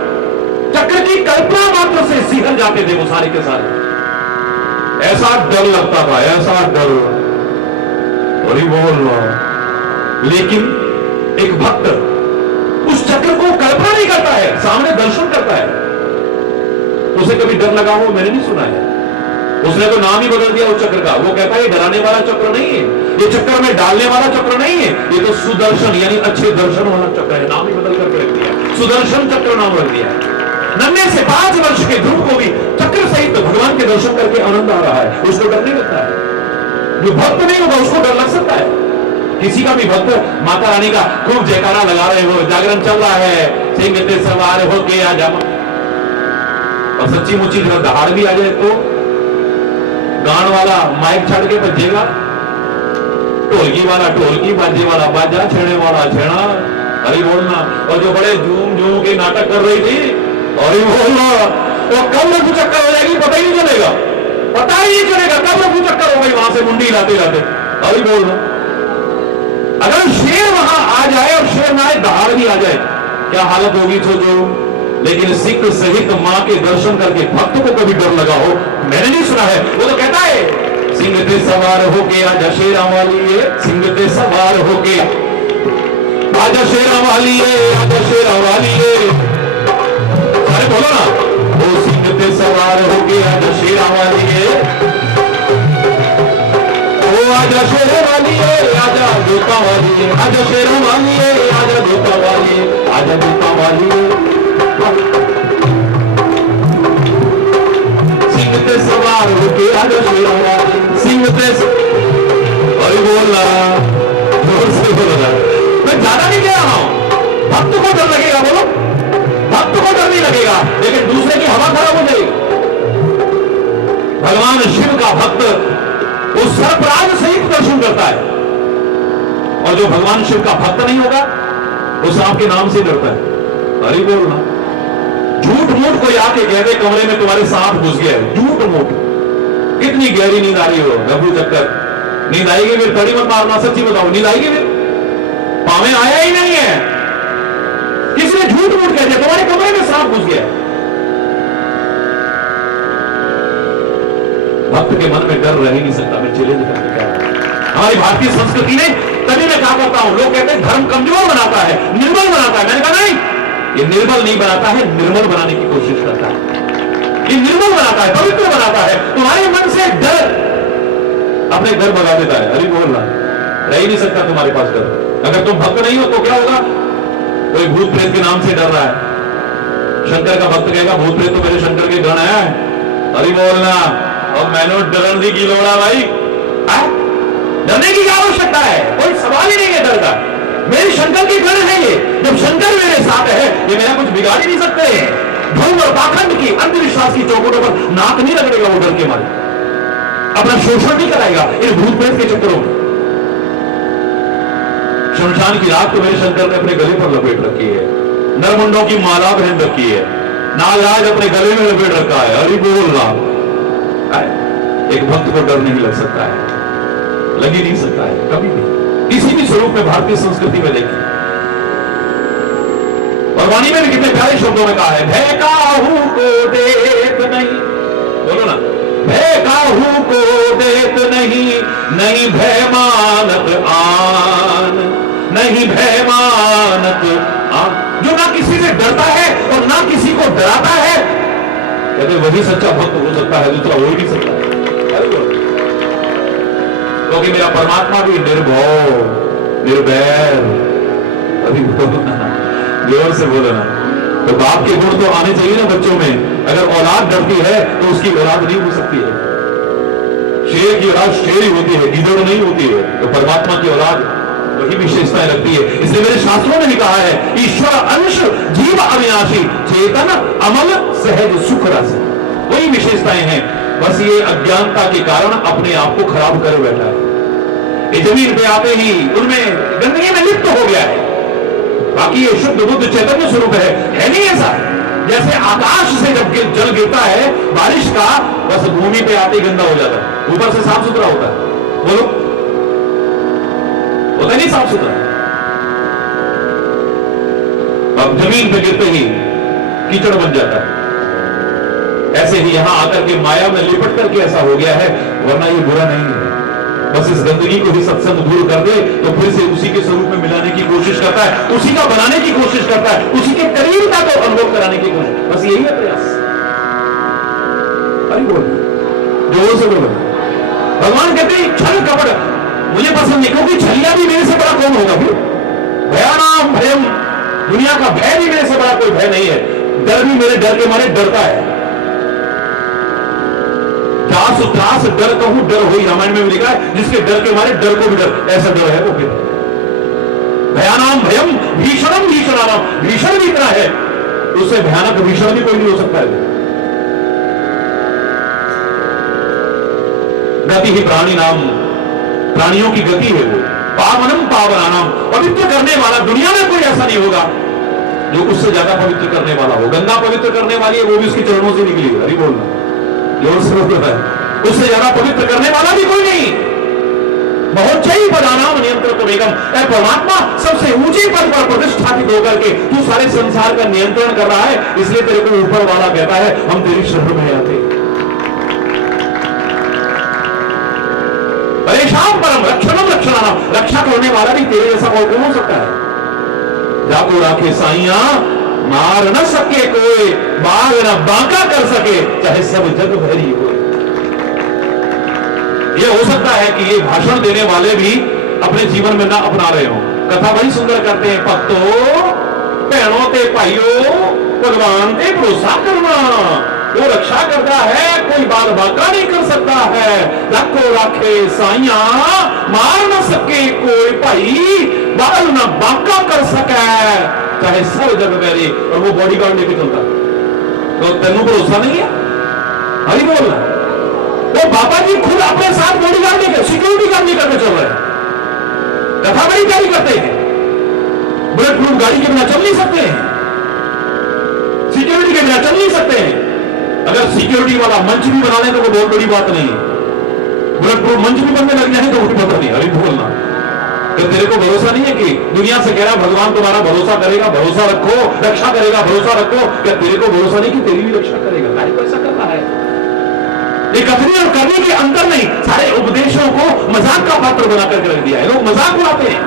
चक्र की कल्पना मात्र से सिहर जाते थे वो सारे के सारे। ऐसा डर लगता था, ऐसा डर। अरे बोल रहा। लेकिन एक भक्त उस चक्र को कल्पना नहीं करता है, सामने दर्शन करता है। उसे कभी डर लगा हो मैंने नहीं सुना है। उसने तो नाम ही बदल दिया उस चक्र का। वो कहता है ये डराने वाला चक्र नहीं है, ये चक्कर में डालने वाला चक्र नहीं है, ये तो सुदर्शन यानी अच्छे दर्शन वाला चक्र है। नाम ही बदल करके रख दिया, सुदर्शन चक्र नाम रख दिया। नन्हे से 5 वर्ष के ध्रुव को भी चक्र सहित भगवान के दर्शन करके आनंद आ रहा है, उसको डर नहीं लगता है। जो भक्त नहीं होगा उसको डर लग सकता है। किसी का भी भक्त माता रानी का खूब जयकारा लगा रहे हो, जागरण चल रहा है, सिंह ते सवार हो के आ जा, और सच्ची मुच्ची जरा दहाड़ भी आ जाए तो गान वाला माइक छाड़ के बजेगा, ढोलकी वाला ढोलकी, बाजे वाला बाजा, छेड़े वाला छेड़ा। अरे बोलना। और जो बड़े झूम झूम के नाटक कर रही थी, अरे बोलना, वो कब रफू चक्कर हो जाएगी पता ही नहीं चलेगा, पता ही नहीं चलेगा कब रफू चक्कर हो गई वहां से मुंडी लाते लाते। अरे बोलना, अगर शेर वहां आ जाए और शेर ना आए, दहाड़ भी आ जाए, क्या हालत होगी सोचो। लेकिन सिख सहित मां के दर्शन करके भक्त को कभी डर लगा हो मैंने नहीं सुना है। वो तो कहता है सिंह पे सवार होके आजा शेरा वाली है, सिंह पे सवार होके आजा शेरा वाली है, आजा शेरा वाली है। अरे बोलो ना, वो सिंह पे सवार होके आजा शेरा वाली है, वो आजा शेरा वाली है, आजा दूता वाली है, आजा शेरा वाली है, आजा दूता वाली है, आजा दूता वाली है। सिंह पे सवार होके आजा शेरा वाली, सिंह पे। अरे बोलना, जोर से बोलना। मैं ज्यादा नहीं कह रहा हूं। भक्त को डर लगेगा, बोलो, भक्त को डर नहीं लगेगा, लेकिन दूसरे की हवा खराब हो जाएगी। भगवान शिव का भक्त वो सर्पराज सहित दर्शन करता है, और जो भगवान शिव का भक्त नहीं होगा वो सांप के नाम से डरता है। अरे बोलना, झूठ मूठ कोई आके कह दे कमरे में तुम्हारे सांप घुस गया है, झूठ मूठ, कितनी गहरी नींद आ रही हो, गबू चक्कर, नींद आएगी फिर तड़ी मत मारना, सच्ची बताओ नींद आएगी फिर, पावे आया ही नहीं है, किसने झूठ मूठ कह दिया तुम्हारे कमरे में सांप घुस गया। भक्त के मन में डर रह ही नहीं सकता। मैं चैलेंज करके कह रहा हूं, हमारी भारतीय संस्कृति ने, तभी मैं क्या करता हूं, लोग कहते हैं धर्म कमजोर बनाता है, निर्बल बनाता है। मैंने कहा नहीं, ये निर्बल नहीं बनाता है, निर्मल बनाने की कोशिश करता है। ये निर्मल बनाता है, पवित्र बनाता है। तुम्हारे मन से डर अपने घर भगा देता है। अरे बोलना, रह ही नहीं सकता तुम्हारे पास डर। अगर तुम भक्त नहीं हो तो क्या होगा, कोई भूत प्रेत के नाम से डर रहा है, शंकर का भक्त कहेगा भूत प्रेत तो मेरे शंकर के गण है, अरे बोलना और मैंने डरन दी की लोड़ा भाई, डरने की क्या आवश्यकता है? कोई सवाल ही नहीं है डर का। मेरे शंकर की गण है ये, जब शंकर मेरे साथ है ये मेरा कुछ बिगाड़ ही नहीं सकते। ढोंग और पाखंड की अंधविश्वास की चौखटों पर नाक नहीं रगड़ेगा वो डर के मारे, अपना शोषण नहीं कराएगा इन भूत प्रेत के चक्करों में। शमशान की रात तो मेरे शंकर ने अपने गले पर लपेट रखी है, नरमुंडों की माला पहन रखी है, नागराज अपने गले में लपेट रखा है। अरे बोल रहा एक भक्त को डर नहीं लग सकता है, लग ही नहीं सकता है कभी भी, किसी भी स्वरूप में भारतीय संस्कृति में देखिए। और वाणी में भी कितने प्यारे शब्दों में कहा है, भय काहू को देत नहीं, बोलो ना, भय काहू को देत नहीं, नहीं भय मानत आन, नहीं भय मानत आन। जो ना किसी से डरता है और ना किसी को डराता है, कहते वही सच्चा भक्त हो सकता है, दूसरा हो ही नहीं सकता। क्योंकि मेरा परमात्मा भी निर्भय निर्वैर, अभी जोर से बोलो ना। तो बाप के गुण तो आने चाहिए ना बच्चों में। अगर औलाद डरती है तो उसकी औलाद नहीं हो सकती है। शेर की औलाद शेर ही होती है, गिदड़ नहीं होती है। तो परमात्मा की औलाद वही विशेषताएं रखती है। इसलिए मेरे शास्त्रों में भी कहा है, ईश्वर अंश जीव अविनाशी, चेतन अमल सहज सुख रस, वही विशेषताएं हैं। बस ये अज्ञानता के कारण अपने आप को खराब कर बैठा है। ये जमीन पे आते ही उनमें गंदगी में लिप्त हो गया है। बाकी ये शुद्ध बुद्ध चैतन्य स्वरूप है नहीं ऐसा। जैसे आकाश से जब जल गिरता है बारिश का, बस भूमि पे आते ही गंदा हो जाता है, ऊपर से साफ सुथरा होता है। बोलो, होता नहीं साफ सुथरा? अब जमीन पे गिरते ही कीचड़ बन जाता है। ऐसे ही यहां आकर के माया में लिपट करके ऐसा हो गया है, वरना ये बुरा नहीं है। बस इस गंदगी को ही सत्संग दूर कर दे तो फिर से उसी के स्वरूप में मिलाने की कोशिश करता है, उसी का बनाने की कोशिश करता है, उसी के करीबता को अनुभव कराने की कोशिश, बस यही है प्रयास। अरे बोल, जोर से बोलो। भगवान कहते हैं छल कपट मुझे पसंद नहीं, क्योंकि छलिया भी मेरे से बड़ा कौन होगा? फिर भयानाम भयम, दुनिया का भय भी मेरे से बड़ा कोई भय नहीं है। डर भी मेरे डर के मारे डरता है। त्रास त्रास डर कहूं डर हो, रामायण में भी लिखा है, जिसके डर के मारे डर को भी डर, ऐसा डर है वो। फिर भयानाम भयम भीषणम भीषणानाम, भीषण भी इतना है, उससे भयानक भीषण भी कोई नहीं हो सकता है। गति ही प्राणी नाम, प्राणियों की गति है वो। पावनम पावनानाम, पवित्र करने वाला दुनिया में कोई ऐसा नहीं होगा जो उससे ज्यादा पवित्र करने वाला हो। गंगा पवित्र करने वाली है, वो भी उसके चरणों से निकली है। अरे बोलना, जोर से बोल रहा है। उससे ज्यादा पवित्र करने वाला भी कोई नहीं। बहुत सही पदानाम नियंत्रण वेगम, परमात्मा सबसे ऊंचे पद पर प्रतिष्ठापित होकर के तू सारे संसार का नियंत्रण कर रहा है, इसलिए तेरे को ऊपर वाला कहता है हम तेरी शरण में आते। परेशान परम रक्षणम रक्षणानाम, रक्षा करने वाला भी तेरे जैसा और कौन हो सकता है? जाको राखे साइया, मार न सके कोई, बाग न बांका कर सके, चाहे सब जग भैरी हो। ये हो सकता है कि ये भाषण देने वाले भी अपने जीवन में ना अपना रहे हो। कथा बड़ी सुंदर करते हैं, भक्तों बहनों ते भाइयों भगवान पे भरोसा करना, वो रक्षा करता है, कोई बाल बांका नहीं कर सकता है। रखो राखे साइया, मार न सके कोई भाई, बाल न बांका कर सके, चाहे सब जग मेरे। और वो बॉडीगार्ड लेके चलता, तो तेनू भरोसा नहीं है? हरी बोल, वो बाबा जी खुद अपने साथ बॉडीगार्ड लेकर सिक्योरिटी गार्ड लेकर चल रहे हैं। कथा बड़ी प्यारी करते हैं, बुलेट प्रूफ गाड़ी के बिना चल नहीं सकते हैं, सिक्योरिटी के बिना चल नहीं सकते हैं। अगर सिक्योरिटी वाला मंच भी बना ले तो वो बहुत बड़ी बात नहीं है, बुलेट प्रूफ मंच भी बनने लग जाए तो कोई पता नहीं। अरे बोलना, तो तेरे को भरोसा नहीं है कि दुनिया से कह रहा भगवान तुम्हारा भरोसा करेगा, भरोसा रखो, रक्षा करेगा, भरोसा रखो। क्या तेरे को भरोसा नहीं कि तेरी भी रक्षा करेगा? काहे को ऐसा करना है? ये कथनी और करने के अंतर नहीं, सारे उपदेशों को मजाक का पात्र बनाकर रख दिया है। लोग मजाक उड़ाते हैं।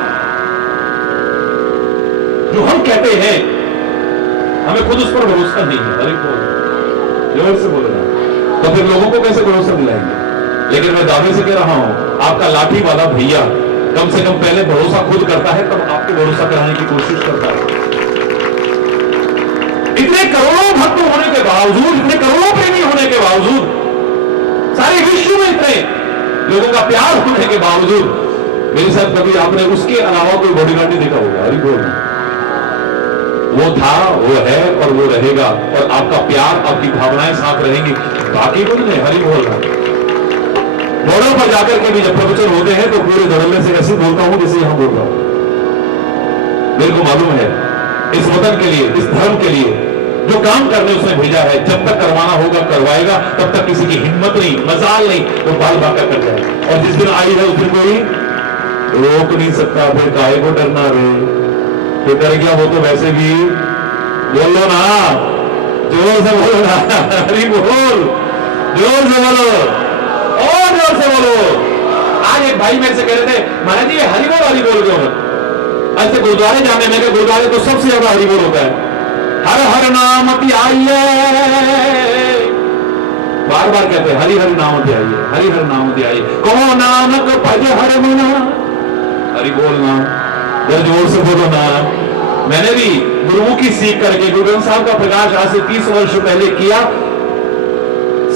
जो हम कहते हैं हमें खुद उस पर भरोसा नहीं है। अरे जोर से बोल रहा, तो फिर लोगों को कैसे भरोसा दिलाएंगे? लेकिन मैं दावे से कह रहा हूं, आपका लाठी वाला भैया कम से कम पहले भरोसा खुद करता है, तब आपको भरोसा कराने की कोशिश करता है। इतने करोड़ों भक्त होने के बावजूद, इतने करोड़ों प्रेमी होने के बावजूद, सारे विश्व में इतने लोगों का प्यार होने के बावजूद मेरे साथ कभी आपने उसके अलावा कोई बॉडीगार्ड नहीं देखा होगा? हरि बोल। वो था, वो है और वो रहेगा, और आपका प्यार, आपकी भावनाएं साथ रहेंगी, बाकी कुछ नहीं। हरि बोल। बॉर्डर पर जाकर के भी जब प्रवचन होते हैं तो पूरे धड़ल्ले से ऐसे बोलता हूं जैसे यहां बोल रहा हूं। मेरे को मालूम है इस वतन के लिए, इस धर्म के लिए जो काम करने उसने भेजा है, जब तक करवाना होगा करवाएगा, तब तक किसी की हिम्मत नहीं, मजाल नहीं, तो बाल बाका कर जाए। और जिस दिन आई है उस दिन कोई रोक नहीं सकता। फिर काहे को डरना रे? तो डर गया वो तो वैसे भी बोलो ना, जोर से बोलो ना, हरि बोल, जोर से बोलो और जोर से बोलो। आज एक भाई मेरे से कह रहे थे, महाराज जी हरि बोल क्यों मत? ऐसे गुरुद्वारे जाने में, गुरुद्वारे तो सबसे ज्यादा हरि बोल होता है। हर हर नाम ध्याइए, बार बार कहते हैं हरि हरि नाम ध्याइए, हरि हर नाम ध्याइए। कहो नानक भज हर मना, हरि बोलना, जरा जोर से बोलो ना। मैंने भी गुरुमुखी सीख करके गुरु ग्रंथ साहब का प्रकाश आज से 30 वर्ष पहले किया।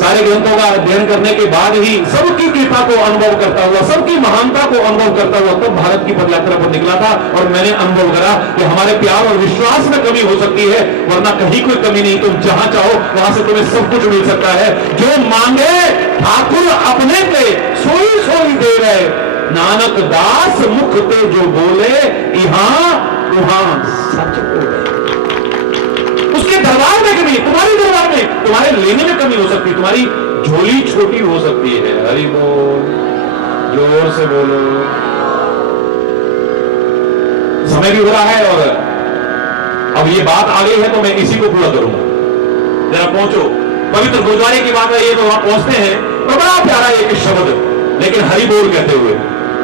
सारे ग्रंथों का अध्ययन करने के बाद ही सबकी कृपा को अनुभव करता हुआ, सबकी महानता को अनुभव करता हुआ तब भारत की पदयात्रा पर निकला था। और मैंने अनुभव करा कि हमारे प्यार और विश्वास में कमी हो सकती है, वरना कहीं कोई कमी नहीं। तुम जहां चाहो वहां से तुम्हें सब कुछ मिल सकता है। जो मांगे ठाकुर अपने पे, सोई सोई दे रहे। नानक दास मुख पे जो बोले, यहां वहां सच बोले। उसके दरबार में कमी, तुम्हारी दरबार में, तुम्हारे लेने में कमी हो सकती है, तुम्हारी झोली छोटी हो सकती है। हरि बोल, जोर से बोलो। समय भी हो रहा है और अब ये बात आ गई है तो मैं इसी को पूरा करूंगा। जरा पहुंचो, पवित्र गुरुद्वारे की बात है, ये तो वहां पहुंचते हैं तो बड़ा प्यारा एक शब्द, लेकिन हरि बोल कहते हुए,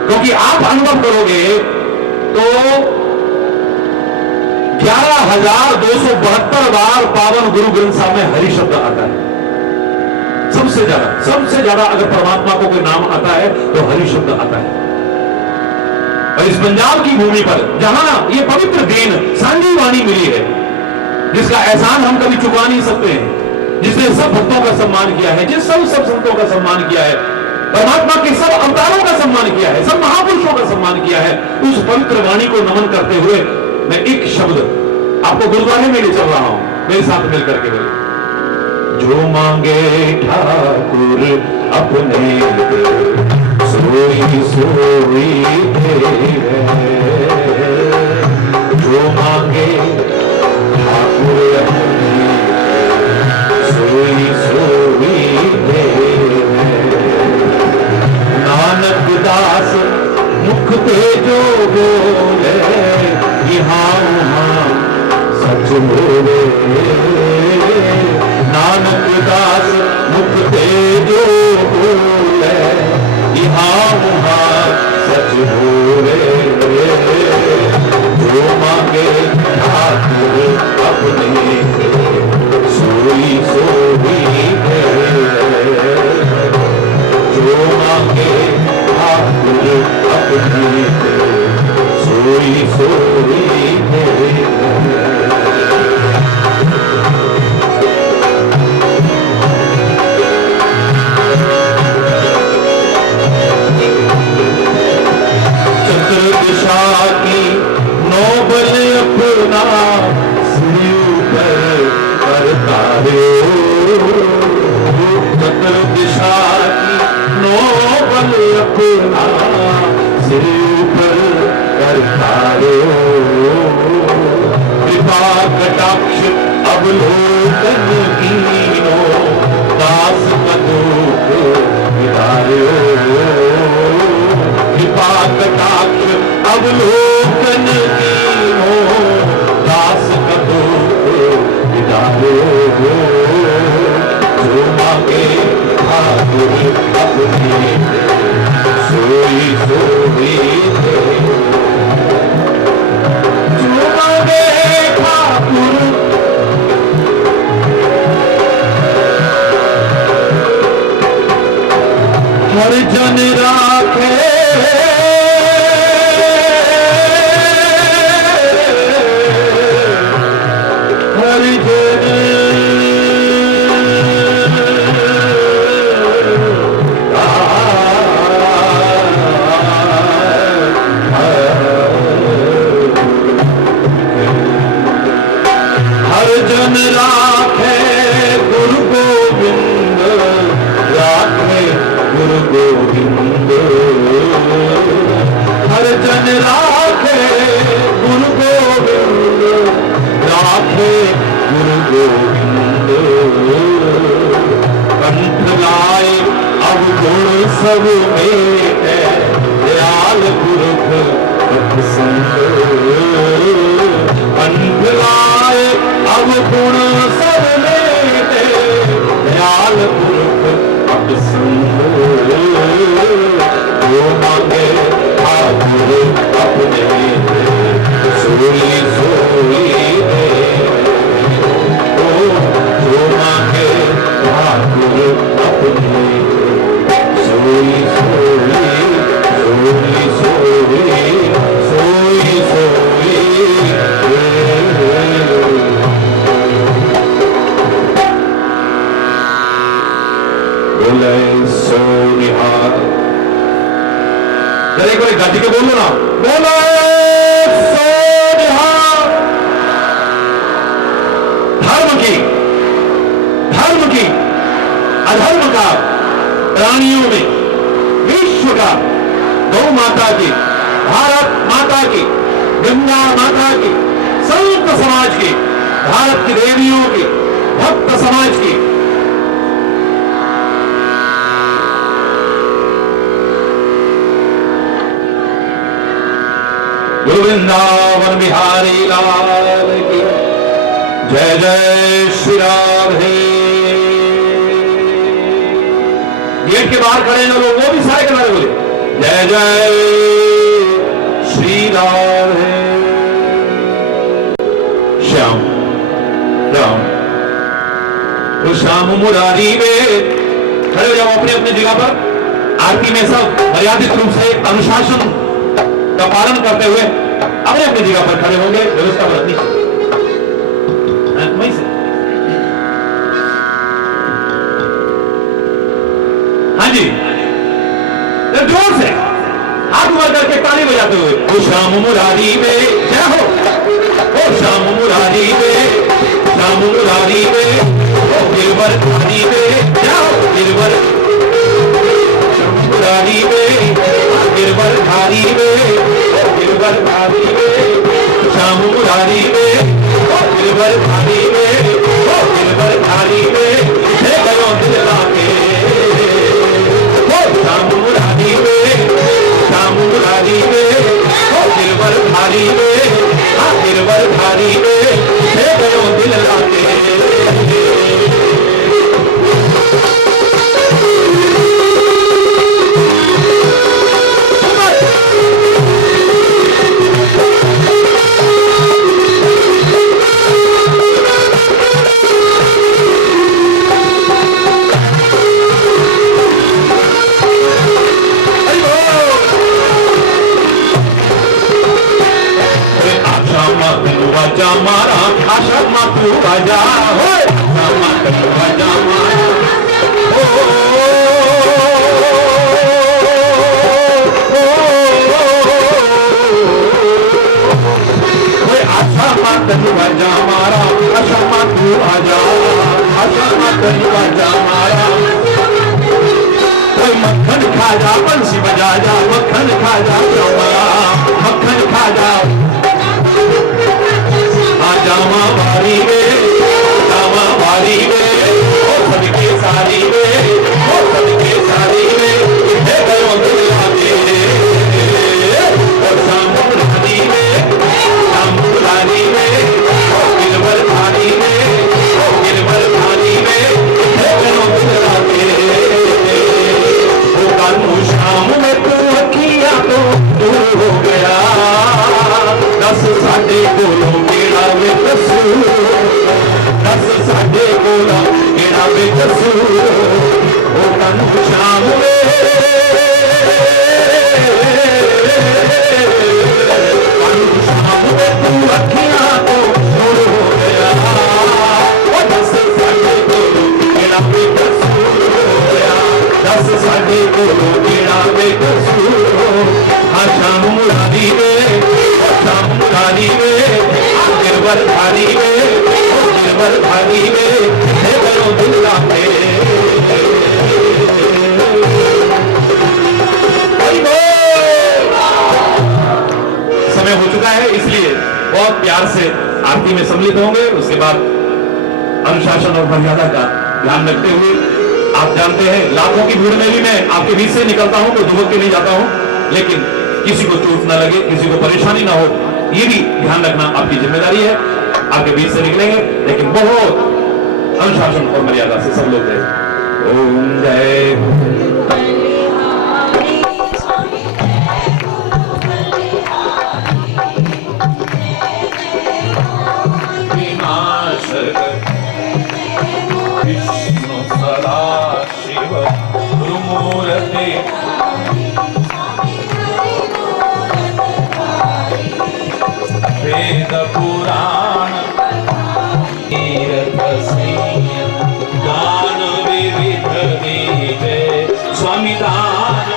क्योंकि आप अनुभव करोगे तो 11,272 बार पावन गुरु ग्रंथ साहब में हरि शब्द आता है। सबसे ज्यादा अगर परमात्मा को कोई नाम आता है तो हरि शब्द आता है। और इस पंजाब की भूमि पर जहां ये पवित्र देन सांझी वाणी मिली है, जिसका एहसान हम कभी चुका नहीं सकते हैं, जिसने सब भक्तों का सम्मान किया है, जिस सब संतों का सम्मान किया है, परमात्मा के सब अवतारों का सम्मान किया है, सब महापुरुषों का सम्मान किया है, उस पवित्र वाणी को नमन करते हुए मैं एक शब्द आपको गुरुद्वारे में ले चल रहा हूं, मेरे साथ मिलकर के बोले। जो मांगे ठाकुर अपने सोई सोई दे, जो मांगे ठाकुर अपने सोई सोई दे। नानक दास मुख ते जो बोले, यहाँ वहाँ सच बोले। नानक दास मुख ते जो बोले, यहाँ वहाँ सच बोले। जो मांगे ठाकुर अपने सोई सोई दे, जो मांगे ठाकुर अपने सोई सोई दे। चक्र दिशा की नोबल अपना सिर ऊपर करता रे। चक्र दिशा की नोबल अपना सिर ऊपर करता रे। कृपा कटाक्ष अवलोकन कीनो, दास का दुख विदायो। कृपा कटाक्ष अवलोकन कीनो, दास का दुख विदायो। जो मांगे ठाकुर अपने सोई सोई दे। जो मांगे ठाकुर हर जन राखे। हर जन जन राखे गुरु गोविंद, राखे गुरु गोविंद, हर जन राखे गुरु गोविंद, राखे गुरु गोविंद। कंठ लाए अवगुण सब मेटे, दयाल पुरख सत्संग। कंठ लाए अवगुण सब मेटे, दयाल पुरख सत्संग। जो मांगे ठाकुर अपने, सोई सोई दे। जो मांगे ठाकुर अपने, सोई सोई सोई सोई सोई सोई। बोले सो निहार, जरा एक बार गाती के बोलो ना, बोले सो निहार। धर्म की अधर्म का, प्राणियों में विश्व का, गौ माता की, भारत माता की, गंगा माता की, संत समाज की, भारत की देवियों की, भक्त समाज की। गुरु वृंदावन बिहारी लाल की जय जय श्री राधे। गेट के बाहर खड़े हैं लोग, वो भी सारे के बारे बोले जय जय श्री राधे। श्याम राम तो श्याम मुरारी वे, खड़े हो जाओ अपने अपने जगह पर। आरती में सब मर्यादित रूप से अनुशासन का पालन करते हुए अपने अपनी जगह पर खड़े होंगे, व्यवस्था बरतनी चाहिए। वहीं से हाँ जी, जोर से हाथ ऊपर करके ताली बजाते हुए, ओ श्याम मुरारी वे जय हो, ओ श्याम मुरारी वे, श्याम मुरारी वे, ओ गिरवर धारी वे जय हो, गिरवर मुरारी वे, गिरवर धारी वे, गिरवर धारी वे, श्याम मुरारी वे, गिरवर धारी वे, गिरवर धारी वे, हे गयो दिल लाके। श्याम मुरारी वे, श्याम मुरारी वे, गिरवर धारी वे, गिरवर धारी वे, हे गयो दिल लाके। आजा मारा आशा मातू आजा हो, आजा मारा आशा मातू आजा मारा, आशा मातू आजा, आशा मातू आजा मारा। कोई मक्खन खा जा बंसी बजा जा, मक्खन खा जा मक्खन खा जा। जामा वारी वे, जामा वारी वे, ओ सबके सारी वे, ओ सबके सारी वे, हे गयो दिल लागे। और शाम मुरारी वे, शाम मुरारी वे, ओ गिरवर धारी वे, ओ गिरवर धारी वे, हे गयो दिल लागे। ओ कानू शाम में तू अखियां तो दूर हो गया, दस साढ़े कोलों केड़ा वे कसूर, दस साढ़े कोलों केड़ा वे कसूर। ओ कानू शाम वे, कानू शाम वे तू अखियां तो दूर हो गया, ओ दस साढ़े कोलों केड़ा वे कसूर हो गया, दस साढ़े कोलों केड़ा वे कसूर। हाँ शाम मुरारी वे, शाम मुरारी वे, गिरवर धारी वे, अनुशासन और मर्यादा का ध्यान रखते हुए, आप जानते हैं लाखों की भीड़ में भी मैं आपके बीच से निकलता हूं तो दुबक के नहीं जाता हूं, लेकिन किसी को चोट ना लगे, किसी को परेशानी ना हो, ये भी ध्यान रखना आपकी जिम्मेदारी है। आपके बीच से निकलेंगे लेकिन बहुत अनुशासन और मर्यादा से सब लोग रहे। ओम जय विष्णु सदा शिव गुरुमूर्ते वेद पुराण तीर्थ सिंह गान विविध दीजे स्वामी दान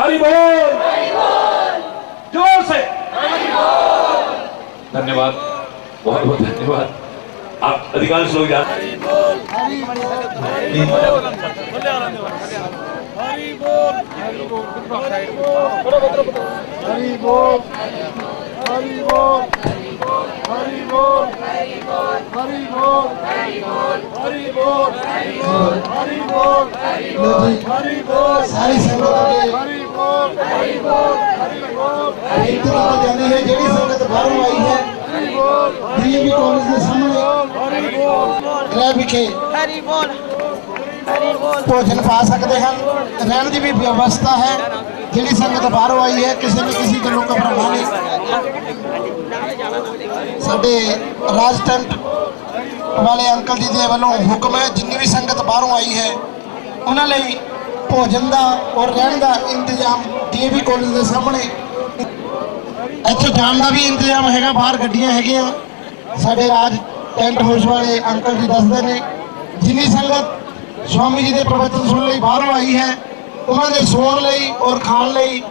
हरि बोल, जोर से धन्यवाद, बहुत बहुत धन्यवाद। आप अधिकांश लोग जानते हैं सारी संगत ਜਿਹੜੀ ਸੰਗਤ ਬਾਹਰੋਂ ਆਈ ਹੈ ਡੀਏਵੀ ਕਾਲਜ ਦੇ ਸਾਹਮਣੇ ਗ੍ਰਹਿ ਵਿਖੇ ਭੋਜਨ ਪਾ ਸਕਦੇ ਹਨ। ਰਹਿਣ ਦੀ ਵੀ ਵਿਵਸਥਾ ਹੈ। ਜਿਹੜੀ ਸੰਗਤ ਬਾਹਰੋਂ ਆਈ ਹੈ ਕਿਸੇ ਨੇ ਕਿਸੇ ਗੱਲੋਂ ਘਬਰਾਉਣਾ ਨਹੀਂ। ਸਾਡੇ ਰਾਜ ਟੈਂਟ ਵਾਲੇ ਅੰਕਲ ਜੀ ਦੇ ਵੱਲੋਂ ਹੁਕਮ ਹੈ ਜਿੰਨੀ ਵੀ ਸੰਗਤ ਬਾਹਰੋਂ ਆਈ ਹੈ ਉਹਨਾਂ ਲਈ ਭੋਜਨ ਦਾ ਔਰ ਰਹਿਣ ਦਾ ਇੰਤਜ਼ਾਮ ਡੀਏਵੀ ਕਾਲਜ ਦੇ ਸਾਹਮਣੇ ਇੱਥੇ ਜਾਣ ਦਾ ਵੀ ਇੰਤਜ਼ਾਮ ਹੈਗਾ। ਬਾਹਰ ਗੱਡੀਆਂ ਹੈਗੀਆਂ। ਸਾਡੇ ਰਾਜ ਟੈਂਟ ਹਾਊਸ ਵਾਲੇ ਅੰਕਲ ਜੀ ਦੱਸਦੇ ਨੇ ਜਿੰਨੀ ਸੰਗਤ स्वामी जी के प्रवचन सुनने ਲਈ ਬਾਹਰੋਂ आई है उन्होंने ਸੌਣ ਲਈ और खाण ਲਈ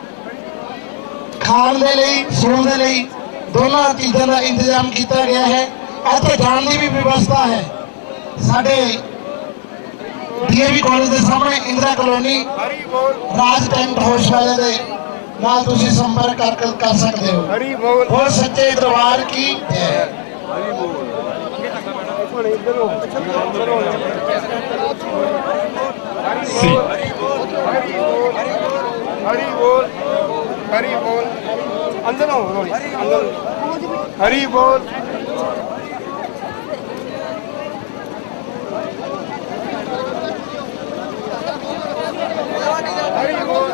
खाण ਦੇ ਲਈ ਸੌਣ ਦੇ ਲਈ दोनों चीज़ों का इंतजाम किया गया है। ਇੱਥੇ ਜਾਣ ਦੀ ਵੀ ਵਿਵਸਥਾ ਹੈ। ਸਾਡੇ डीएवी कॉलेज के सामने इंदिरा कॉलोनी राज टेंट हाउस वाले दे नाल तुसी संपर्क कर सकते हो। और सच्चे दरबार की जय। हरि बोल हरि बोल अंदर आओ थोड़ी अंदर हरि बोल हरि बोल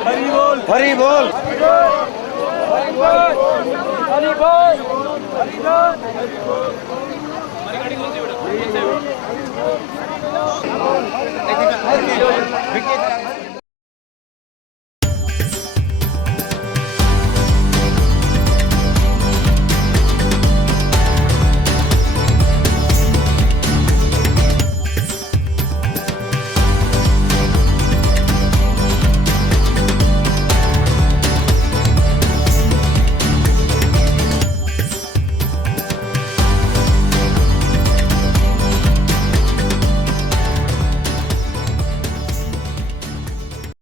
हरि बोल हरि बोल